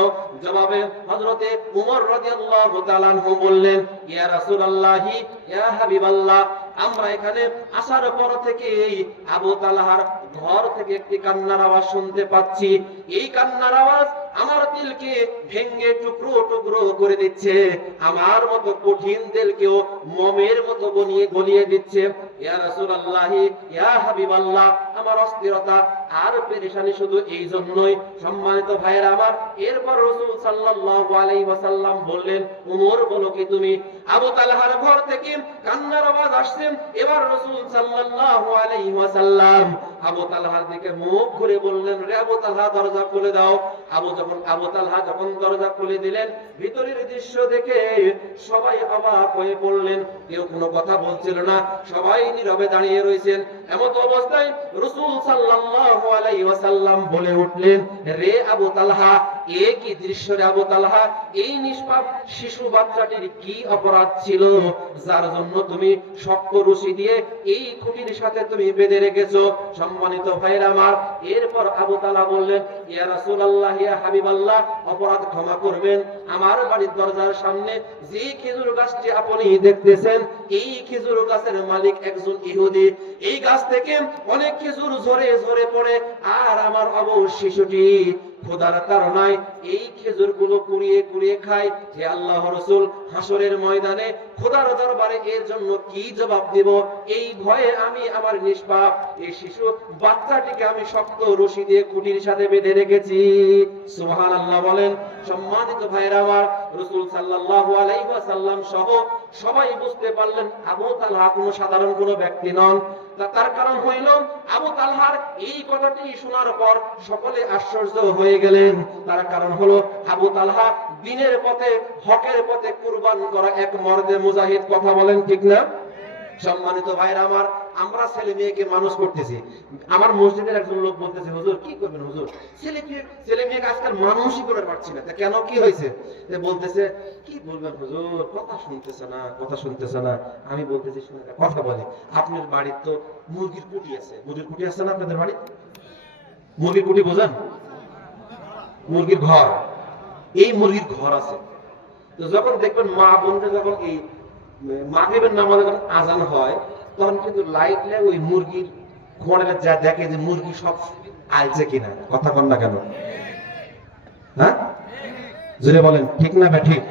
জবাবে হযরতে ওমর রাদিয়াল্লাহু তাআলা আনহু বললেন, ইয়া রাসূলুল্লাহি, ইয়া হাবিবাল্লাহ, আমরা এখানে আসার পর থেকেই আবু তালহার ঘর থেকে একটি কান্নার আওয়াজ শুনতে পাচ্ছি। এই কান্নার আওয়াজ আমার দিলকে ভেঙে টুকরো টুকরো করে দিচ্ছে, আমার মতো কঠিন দিলকেও মোমের মতো গলিয়ে দিচ্ছে। ইয়া রাসূলুল্লাহ, ইয়া হাবিবাল্লাহ, আমার অস্থিরতা আর পেরেশানি শুধু এই জন্যই। সম্মানিত ভাইয়েরা আমার, এরপর রাসূল সাল্লাল্লাহু আলাইহি ওয়াসাল্লাম বললেন, উমর বলো কি তুমি? আবু তালহার ঘর থেকে কান্নার আওয়াজ আসছে। এবার রাসূল সাল্লাল্লাহু আলাইহি ওয়াসাল্লাম আবু তালহার দিকে মুখ ঘুরে বললেন, রে আবু তালহা, দরজা খুলে দাও। আবু তালহা যখন দরজা খুলে দিলেন, ভিতরের দৃশ্য দেখে সবাই অবাক হয়ে পড়লেন। কেউ কোনো কথা বলছিল না, সবাই নীরবে দাঁড়িয়ে রয়েছেন। এমত অবস্থায় রাসূল সাল্লাল্লাহু আলাইহি ওয়াসাল্লাম বলে উঠলেন, রে আবু তালহা, এ কি দৃশ্য রে আবু তালহা? এই নিষ্পাপ শিশু বাচ্চাটির কি অপরাধ ছিল যার জন্য তুমি শক্ত রশি দিয়ে এই খুঁটির সাথে তুমি বেঁধে রেখেছো? সম্মানিত ভাইরা আমার, এরপর আবু তালহা বললেন, ইয়া রাসূলুল্লাহ, ইয়া হাবিবাল্লাহ, অপরাধ ক্ষমা করবেন। আমার বাড়ির দরজার সামনে যে খেজুর গাছটি আপনি দেখতেছেন, এই খেজুর গাছের মালিক একজন ইহুদি। এই গাছ থেকে অনেক খেজুর ঝরে ঝরে পড়ে, আর আমার অবশ শিশুটি খোদার তাড়নায় এই খেজুরগুলো কুড়িয়ে কুড়িয়ে খায়। হে আল্লাহর রাসূল, হাসরের ময়দানে খোদার দরবারে এর জন্য কি জবাব দেব? এই ভয়ে আমি আমার নিষ্পাপ এই শিশু বাচ্চাটিকে আমি শক্ত রশি দিয়ে খুঁটির সাথে বেঁধে রেখেছি। সুবহানাল্লাহ বলেন। সম্মানিত ভাইরা আমার, রাসূল সাল্লাল্লাহু আলাইহি ওয়াসাল্লাম সহ সবাই বুঝতে পারলেন আবু তালহা কোনো সাধারণ কোনো ব্যক্তি নন। তার কারণ হইল, আবু তালহার এই কথাটি শোনার পর সকলে আশ্চর্য হয়ে গেলেন। তার কারণ হলো, আবু তালহা দ্বীনের পথে, হকের পথে কুরবান করা এক মর্দে মুজাহিদ। কথা বলেন ঠিক না? সম্মানিত ভাইরা আমার, আমরা ছেলে মেয়েকে মানুষ করতেছি। আমার মসজিদের একজন লোক বলতেছে, হুজুর কি করবেন হুজুর, ছেলে মেয়েকে আজকাল মানুষই করে পারছি না। কেন, কি হয়েছে? বলতেছে, কি বলবেন হুজুর, কথা শুনতেছে না। আমি বলতেছি, শুনে কথা বলে, আপনার বাড়ির তো মুরগির কুটি আছে, মুরগির কুটি আছে না আপনাদের বাড়ি? মুরগির কুটি বোঝেন? মুরগির ঘর। এই মুরগির ঘর আছে। তো যখন দেখবেন মা বোনরা যখন এই মাগরিবের নামাজে যখন আজান হয়, তখন কিন্তু লাইট লাগে ওই মুরগির ঘরে যা দেখে যে মুরগি সব আলছে কিনা। কথা বল না কেন? হ্যাঁ, জোরে বলেন ঠিক না ঠিক?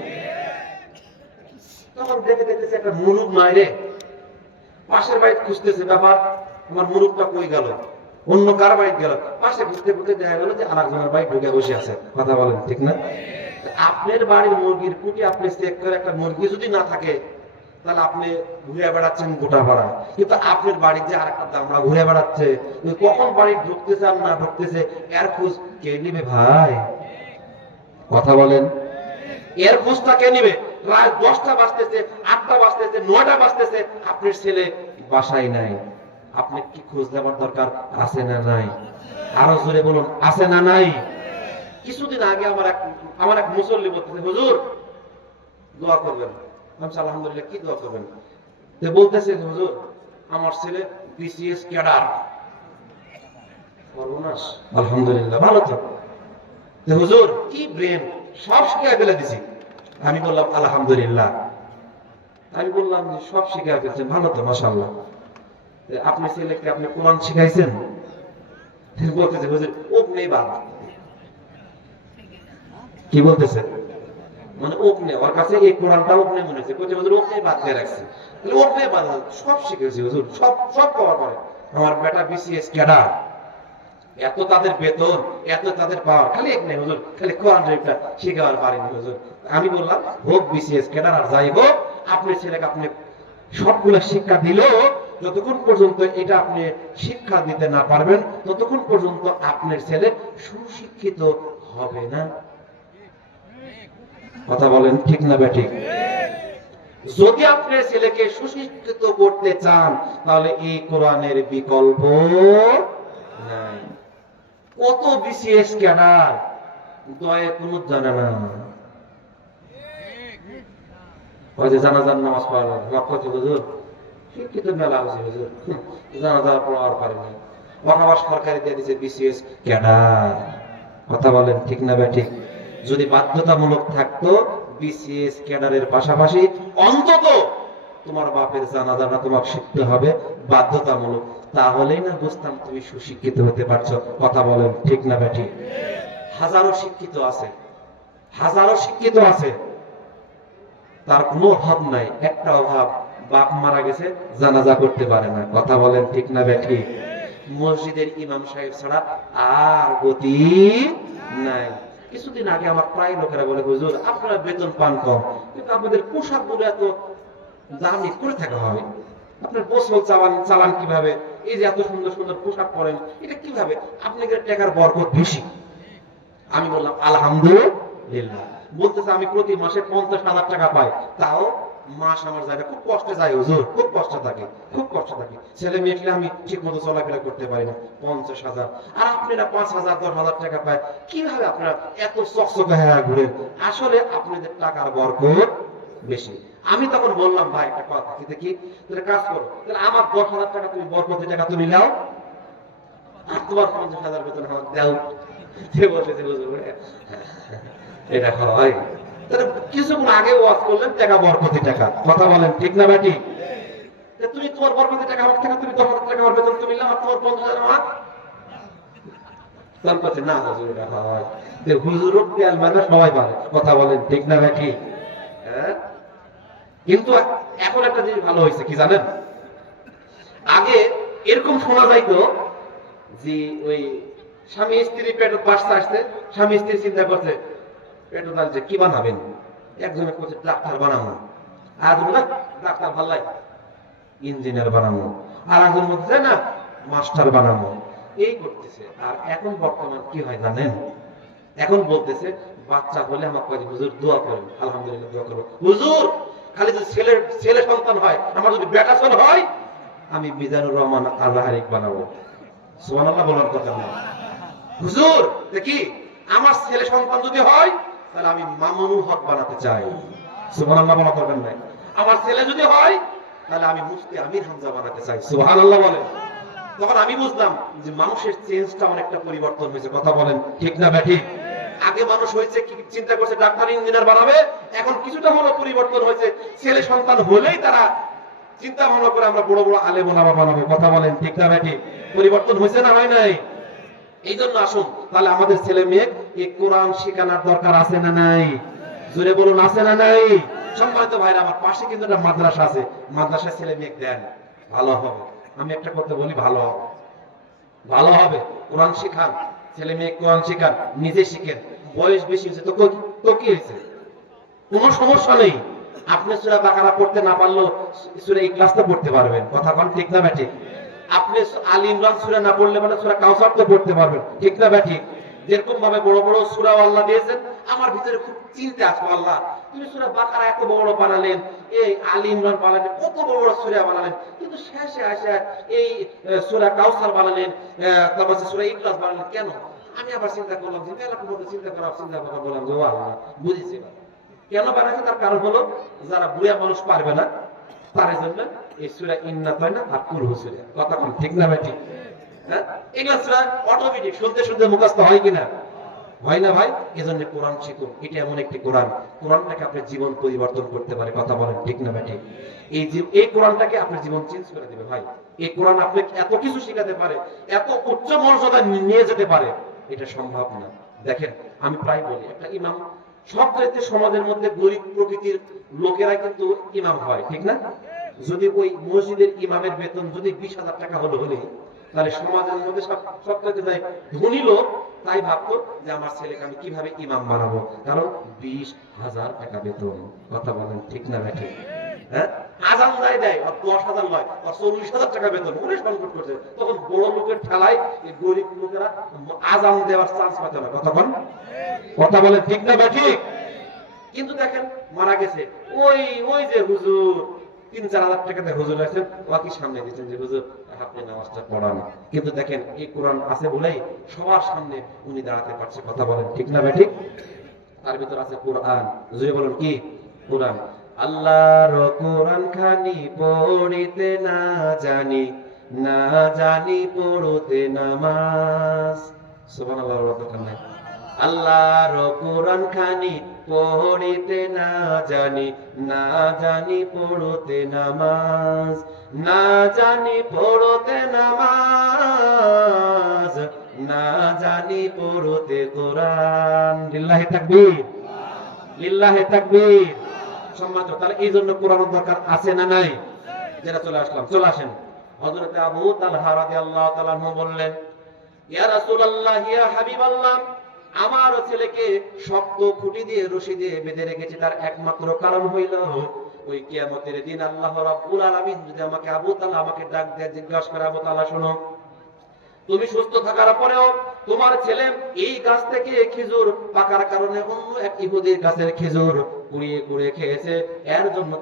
তখন দেখে দেখতেছে একটা মুরগ নাই রে, পাশের বাড়ি খুঁজতেছে, ব্যাপার আমার মুরগটা কই গেল, অন্য কার বাড়ি গেল। পাশে খুঁজতে খুঁজতে দেখা গেল যে আরেকজনের বাড়ি ঢুকে বসে আছে। কথা বলেন ঠিক না? আপনার বাড়ির মুরগির কুটি আপনি চেক করে একটা মুরগি যদি না থাকে, তাহলে আপনি ঘুরে বেড়াচ্ছেন গোটা পাড়া, কিন্তু আপনার বাড়ির যে আরেকটা দামড়া ঘুরে বেড়াচ্ছে, কখন বাড়ি ঢুকতেছে আর না ঢুকতেছে, এর খোঁজ কে নিবে ভাই? কথা বলেন, এর খোঁজটা কে নিবে? রাত 10টা বাজতেছে, 8টা বাজতেছে, 9টা বাজতেছে, আপনার ছেলে বাসায় নাই। আপনি কি খোঁজ নেওয়ার দরকার আছে না নাই? আরো জোরে বলুন, আছে না নাই? কিছুদিন আগে আমার এক মুসল্লি বলতেছে, হুজুর দোয়া করবেন। আমি আলহামদুলিল্লাহ, কি দোয়া করবেন? বলতেছে, হুজুর আমার ছেলে বিসিএস ক্যাডার। সর্বনাশ। আলহামদুলিল্লাহ, ভালো তো। হুজুর কি ব্রেন, সব শিখিয়ে ফেলে দিছি। আমি বললাম আলহামদুলিল্লাহ। আমি বললাম যে সব শিখিয়ে ফেলছেন, ভালো তো, মাশাআল্লাহ। আপনি ছেলেকে আপনি কোরআন শিখাইছেন? বলতেছে, হুজুর ওক নেই বাদ। কি বলতেছে? মানে ওক নেই, ওর কাছে এই কোরআনটা ওক নেই মনে হচ্ছে। কইছে হুজুর ওক নেই বাদ দিয়ে রাখছে। তাহলে ওক নেই বাদ, সব শিখেছি হুজুর, সব কভার করে। আমার বেটা বিসিএস ক্যাডার, এত তাদের বেতন, এত তাদের পাওয়ার, খালি এক নেই হুজুর, খালি কোরআন শরীফটা শিখাবার পারেনি হুজুর। আমি বললাম, হোক বিসিএস ক্যাডার আর যাই হোক, আপনার ছেলেকে আপনি সবগুলো শিক্ষা দিলেও যতক্ষণ পর্যন্ত এটা আপনি শিক্ষা দিতে না পারবেন, ততক্ষণ পর্যন্ত আপনার ছেলে সুশিক্ষিত হবে না। কথা বলেন ঠিক না বেঠিক? যদি আপনার ছেলেকে সুশিক্ষিত করতে চান, তাহলে এই কোরআনের বিকল্প নাই। কত বিসিএস ক্যাডার দয়ে কোনো জানে না, ওই যে জানাজার নামাজ পড়া লক্ষ্য হুজুর, শিক্ষিত মেলা হয়েছে হুজুর, জানাজা পড়ার পারেনি, বরাবর সরকারি দিয়ে দিচ্ছে বিসিএস ক্যাডার। কথা বলেন ঠিক না বেঠিক? যদি বাধ্যতামূলক থাকতো বিসিএস ক্যাডারের পাশাপাশি অন্তত তোমার বাপের জানাজাটা তোমাকে শিখতে হবে বাধ্যতামূলক, তাহলেই না বুঝতাম তুমি সুশিক্ষিত হতে পারছো। কথা বলেন ঠিক না বেঠিক? হাজারো শিক্ষিত আছে, হাজারো শিক্ষিত আছে, তার কোনো অভাব নাই, একটা অভাব, বাপ মারা গেছে, জানাজা করতে পারে না। কথা বলেন ঠিক না বেঠিক? মসজিদের ইমাম সাহেব ছাড়া আর গতি নাই। কিছুদিন আগে আমার প্রায় লোকেরা বলে, হুজুর আপনারা বেতন পান কম, কিন্তু আপনাদের পোশাক গুলো এত দামি করে থাকা হয়, আপনার গোসল চালান কিভাবে, এই যে এত সুন্দর সুন্দর পোশাক পরেন, এটা কিভাবে, আপনাদের টাকার বরকত বেশি। আমি বললাম আলহামদুলিল্লাহ। বলতেছে আমি প্রতি মাসে 50,000 টাকা পাই, তাও মাস আমার জায়গা খুব কষ্টে যায় হুজুর, খুব কষ্ট থাকে, খুব কষ্ট থাকে, ছেলে মেয়েকে আমি ঠিক মতো চলাফেরা করতে পারি না। 50,000 আর আপনারা 5,000 10,000 টাকা পায়, কিভাবে আপনারা এত চকচকে হয়ে ঘুরেন? আসলে আপনাদের টাকার বরকত বেশি। আমি তখন বললাম ভাই একটা কথা, কি তাহলে কাজ করো, তাহলে আমার 10,000 টাকা তুমি বরকতের টাকা তুমি নাও, আর তোমার 50,000 বেতন আমার দাও। এটা হয়? তাহলে কিছুক্ষণ আগে ওয়াজ করলেন টাকা বরকতি টাকা, কথা বলেন ঠিক না বেটি? তুমি তোমার বরকতি টাকা আমার টাকা, তুমি 10,000 টাকা আমার বেতন তুমি নাও, আর তোমার 50,000 আমার তার কাছে না। হুজুর এটা হয়? হুজুরও তেল মানে সবাই পারে, কথা বলেন ঠিক না বেটি? হ্যাঁ, কিন্তু এখন একটা জিনিস ভালো হয়েছে কি জানেন, আগে এরকম শোনা যাইতো যে ওই স্বামী স্ত্রী পেট বাঁচতে আসতে, স্বামী স্ত্রী চিন্তা করছে পেট যে কি বানাবেন, একজনে করছে ডাক্তার বানাবো, আর ডাক্তার ভাল লাগে ইঞ্জিনিয়ার বানাবো, আর একজন বলছে না মাস্টার বানাবো, এই করতেছে। আর এখন বর্তমান কি হয় জানেন, এখন বলতেছে বাচ্চা হলে আমার কয়ে হুজুর দোয়া করেন, আলহামদুলিল্লাহ দোয়া করবো হুজুর, খালি যদি ছেলে সন্তান হয়, আমার যদি বেটা ছেলে হয়, আমি মিজানুর রহমান আজহারিক বানাবো। সুবহানাল্লাহ বলার কথা না হুজুর, দেখি আমার ছেলে সন্তান যদি হয়, তাহলে আমি মামুনুল হক বানাতে চাই। সুবহানাল্লাহ বলা করবেন নাই? আমার ছেলে যদি হয়, তাহলে আমি মুফতি আমির হামজা বানাতে চাই। সুবহানাল্লাহ বলেন। তখন আমি বুঝলাম যে মানুষের চেঞ্জটা অনেকটা পরিবর্তন হয়েছে, কথা বলেন ঠিক না বেঠিক? আগে মানুষ হয়েছে কি চিন্তা করছে ডাক্তার ইঞ্জিনিয়ার বানাবে, এখন কিছুটা হলো পরিবর্তন হয়েছে, ছেলে সন্তান হলেই তারা চিন্তা ভাবনা করে আমরা বড় বড় আলেম ওলামা বানাবো। কথা বলেন ঠিক না বেঠিক? পরিবর্তন হয়েছে না হয় নাই? এই জন্য আসুন তাহলে আমাদের ছেলে মেয়ে এই কোরআন শেখানোর দরকার আছে না নাই? জোরে বলুন আছে না নাই? সম্মানিত ভাইরা, আমার পাশে কিন্তু একটা মাদ্রাসা আছে, মাদ্রাসায় ছেলে মেয়ে দেন, ভালো হবে। আমি একটা কথা বলি, ভালো হবে, ভালো হবে। কোরআন শিখান, ছেলে মেয়ে কোরআন শিখান, নিজে শিখেন। বয়স বেশি হয়েছে তো কি হয়েছে, কোনো সমস্যা নেই। আপনি সূরা বাকারা পড়তে না পারলেও সূরা ইখলাস তো পড়তে পারবেন, কথা কোন ঠিক না বেঠিক? আপনি আলী ইমরান সূরা না পড়লে মানে সূরা কাউসার তো পড়তে পারবেন, ঠিক না বেঠিক? যেরকম ভাবে বড় বড় সূরা আল্লাহ দিয়েছেন, আমার ভিতরে খুব চিন্তা আসলো, আল্লাহ তুমি সূরা বাকারা এত বড় বড় বানালেন, এই আলী ইমরান বানালেন, কত বড় বড় সূরা বানালেন, কিন্তু শেষে আসে এই সূরা কাউসার বানালেন, তারপর সূরা ইখলাস বানালেন কেন? আমি আবার চিন্তা করলাম যে এরকম মধ্যে চিন্তা বললাম যে ও আল্লাহ বুঝেছি কেন বানাইছে। তার কারণ হলো যারা বুড়া মানুষ পারবে না, তার জন্য এই সূরা ইন্নাত হয় না আর কুল সূরা, কথা কোন ঠিক না বেঠিক? হ্যাঁ, এগুলা সূরা অটোমেটিক শুনতে শুনতে মুখস্থ হয় কিনা? হয় না ভাই? এজন্য কোরআন শিখুন, এটা এমন একটি কোরআন, কোরআনটাকে আপনার জীবন পরিবর্তন করতে পারে, কথা বলেন ঠিক না বেঠিক? এই কোরআনটাকে আপনার জীবন চেঞ্জ করে দিবে ভাই। এই কোরআন আপনাকে এত কিছু শেখাতে পারে, এত উচ্চ মর্যাদা নিয়ে যেতে পারে, এটা সম্ভব না। দেখেন আমি প্রায় বলি, একটা ইমাম, সব চাইতে সমাজের মধ্যে গরিব প্রকৃতির লোকেরা কিন্তু ইমাম হয়, ঠিক না? যদি ওই মসজিদের ইমামের বেতন যদি 20,000 টাকা হলে তাহলে সমাজের মধ্যে সব চাইতে ধনী লোক তাই ভাবতো যে আমার ছেলেকে আমি কিভাবে ইমাম বানাবো, কারণ 20,000 টাকা বেতন, কথা বলেন ঠিক না বেঠিক? হ্যাঁ, আজান দেয় আর 10,000 নয় আর 40,000 টাকা বেতন, অনেক সংকট করছে। তখন বড় লোকের ঠেলায় এই গরিব লোকেরা আজান দেওয়ার চান্স পাচ্ছে না, কথা বলেন ঠিক না বেঠিক? কিন্তু দেখেন মারা গেছে ওই যে হুজুর 3-4 হাজার টাকাতে হুজুর আছেন, ওকে সামনে দিচ্ছেন যে হুজুর আপনি নামাজটা পড়ান, কিন্তু দেখেন এই কোরআন আছে বলেই সবার সামনে উনি দাঁড়াতে পারছে, কথা বলেন ঠিক না বেঠিক? তার ভিতর আছে কোরআন, জুড়ে বলুন কি কোরআন? আল্লাহর কোরআন খানি পড়িতে না জানি, না জানি পড়তে নামাজ। সুবহানাল্লাহ। আল্লাহর কোরআন খানি পড়িতে না জানি, না জানি পড়তে নামাজ, না জানি পড়তে নামাজ, না জানি পড়তে কোরআন। লিল্লাহি তাকবীর, লিল্লাহি তাকবীর। সম্মানিত, তাহলে এই জন্য কোরআনের দরকার আছে না নাই? যারা চলে আসলাম, চলে আসেন। হযরত আবু তালহা রাদিয়াল্লাহু তাআলা আনহু বললেন, ইয়া রাসূলুল্লাহ, ইয়া হাবিবাল্লাহ, আমার ছেলেকে শক্ত খুঁটি দিয়ে রশি দিয়ে বেঁধে রেখেছি, তার একমাত্র কারণ হইল ওই কিয়ামতের দিন আল্লাহ রাব্বুল আলামিন যদি আমাকে, আবু তালহা আমাকে ডাক দিয়ে জিজ্ঞাসা করে, আবু তালহা শোনো, তুমি সুস্থ থাকার পরেও তোমার ছেলে এই গাছ থেকে খেজুর পাকার কারণে অন্য এক ইহুদির গাছের খেজুর কুড়িয়ে কুড়িয়ে খেয়েছে, এর জন্য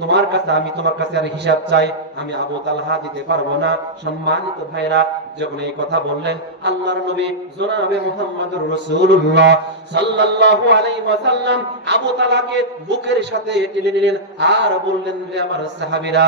তোমার কাছে আমি তোমার কাছে আর হিসাব চাই, আমি আবু তালহা দিতে পারবো না। সম্মানিত ভাইরা, যখন এই কথা বললেন, আল্লাহর নবী জনাবে মুহাম্মদুর রাসূলুল্লাহ সাল্লাল্লাহু আলাইহি ওয়াসাল্লাম আবু তালহাকে বুকের সাথে টেনে নিলেন আর বললেন, রে আমার সাহাবীরা,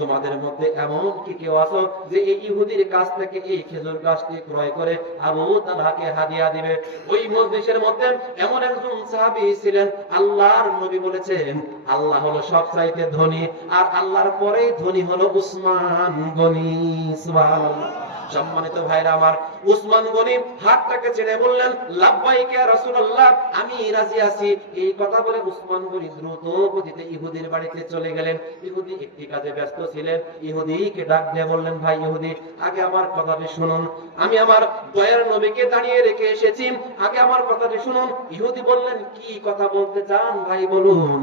তোমাদের মধ্যে এমন কি কেউ আছো যে এই ইহুদির কাছ থেকে এই খেজুর গাছটি ক্রয় করে আবু তালহাকে হাদিয়া দিবে? ওই মজলিসের মধ্যে এমন একজন সাহাবী ছিলেন, আল্লাহর নবী বলেছেন আল্লাহ হলো সবচাইতে ধনী, আর আল্লাহর পরেই ধনী হলো উসমান গনি। সুবহানাল্লাহ। সম্মানিত ভাইরা আমার, উসমান গনি হাতটাকে ছেড়ে বললেন, লাব্বাইক ইয়া রাসূলুল্লাহ, আমি রাজি আছি। এই কথা বলে উসমান গনি দ্রুত গতিতে ইহুদির বাড়িতে চলে গেলেন। ইহুদি একটি কাজে ব্যস্ত ছিলেন। ইহুদিকে ডাক দিয়ে বললেন, ভাই ইহুদি, আগে আমার কথাটি শুনুন, আমি আমার দয়ার নবীকে দাঁড়িয়ে রেখে এসেছি, আগে আমার কথাটি শুনুন। ইহুদি বললেন, কি কথা বলতে চান ভাই, বলুন।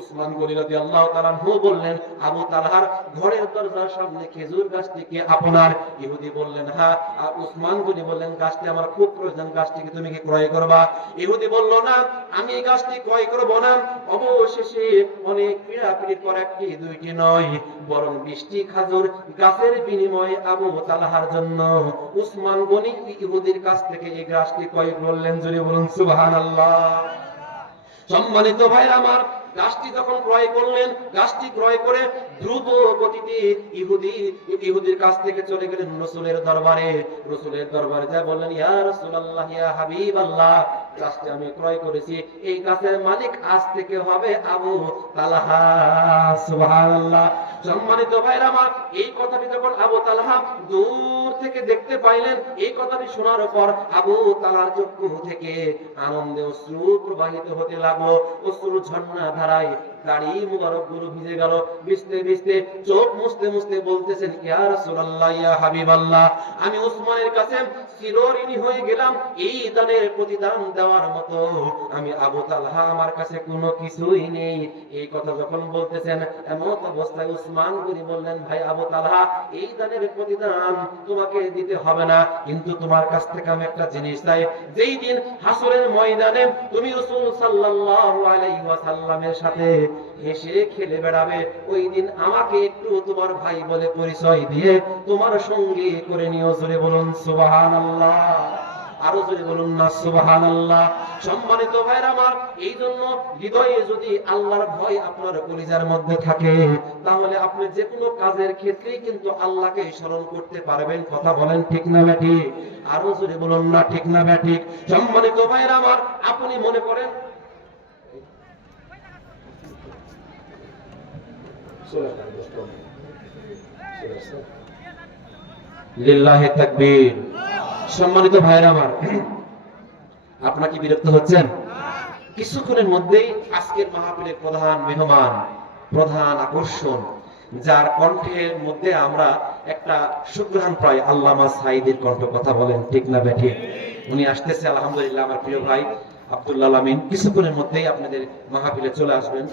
উসমান গনি রাদিয়াল্লাহু তাআলা আনহু বললেন, আবু তালহার ঘরের দরজার সামনে খেজুর গাছটি কি আপনার? ইহুদি বললেন, হ্যাঁ। আর উসমান গনি বললেন, গাছটি আমার খুব প্রয়োজন, গাছটি কি তুমি কি ক্রয় করবা? ইহুদি বলল, না, আমি এই গাছটি ক্রয় করব না। অবশেষে অনেক পীড়াপিড়ির পর একটি দুইটি নয়, বরং 20টি খাজুর গাছের বিনিময়ে আবু তালহার জন্য উসমান গনি ইহুদির কাছ থেকে এই গাছটি ক্রয় করলেন। জোরে বলুন সুবহানাল্লাহ। সম্মানিত ভাইরা আমার, গাছটি যখন ক্রয় করলেন, গাছটি ক্রয় করে দ্রুত গতিতে ইহুদির কাছ থেকে চলে গেলেন রাসূলের দরবারে। রাসূলের দরবারে যা বললেন, ইয়া রাসূলুল্লাহ, ইয়া হাবিবাল্লাহ, গাছটি আমি ক্রয় করেছি, এই গাছের মালিক আজ থেকে হবে আবু তালহা। সুবহানাল্লাহ। সম্মানিত ভাইরা আমার, এই কথাটি যখন আবু তালহা দূর থেকে দেখতে পাইলেন, এই কথাটি শোনার পর আবু তালহার চক্ষু থেকে আনন্দে অশ্রু প্রবাহিত হতে লাগলো। অশ্রু ঝর্ণা ধারায় দাড়ি মুবারক গুলো ভিজে গেল। ভিজতে ভিজতে চোখ মুছতে মুছতে বলতেছেন, ইয়া রাসূলুল্লাহ, ইয়া হাবিবাল্লাহ, আমি উসমানের কাছে চিরঋণী হয়ে গেলাম, এই দানের প্রতিদান দেওয়ার মতো আমি আবু তালহা আমার কাছে কোনো কিছুই নেই। এই কথা যখন বলতেছেন, এমন অবস্থায় উসমান গনি বললেন, ভাই আবু তালহা, এই দানের প্রতিদান তোমাকে দিতে হবে না, কিন্তু তোমার কাছ থেকে আমি একটা জিনিস চাই। যেই দিন হাসরের ময়দানে তুমি রাসূল সাল্লাল্লাহু আলাইহি ওয়াসাল্লামের সাথে হেসে খেলে বেড়াবে, ওই দিন আমাকে একটু তোমার ভাই বলে পরিচয় দিয়ে তোমার সঙ্গী করে নিও। জোরে বলুন সুবহানাল্লাহ। আরো জোরে বলুন না সুবহানাল্লাহ। সম্মানিত ভাইরা আমার, এই জন্য হৃদয়ে যদি আল্লাহর ভয় আপনার কলিজার মধ্যে থাকে, তাহলে আপনি যে কোনো কাজের ক্ষেত্রেই কিন্তু আল্লাহকে স্মরণ করতে পারবেন। কথা বলেন ঠিক না ব্যাঠিক? আরো জোরে বলুন না ঠিক না ব্যাঠিক? সম্মানিত ভাইরা আমার, আপনি মনে করেন, লিল্লাহি তাকবীর। সম্মানিত ভাইরা আমার, আপনারা কি বিরক্ত হচ্ছেন? কিছুক্ষণের মধ্যেই আজকের মাহফিলের প্রধান মেহমান, প্রধান আকর্ষণ, যার কণ্ঠের মধ্যে আমরা একটা সুঘ্রাণ পাই, আল্লামা সাঈদীর কণ্ঠ। কথা বলেন ঠিক না ব্যাঠিক? উনি আসতেছে আলহামদুলিল্লাহ, আমার প্রিয় ভাই আব্দুল্লাহ আমিন কিছুক্ষণের মধ্যেই আপনাদের মাহফিলে চলে আসবেন।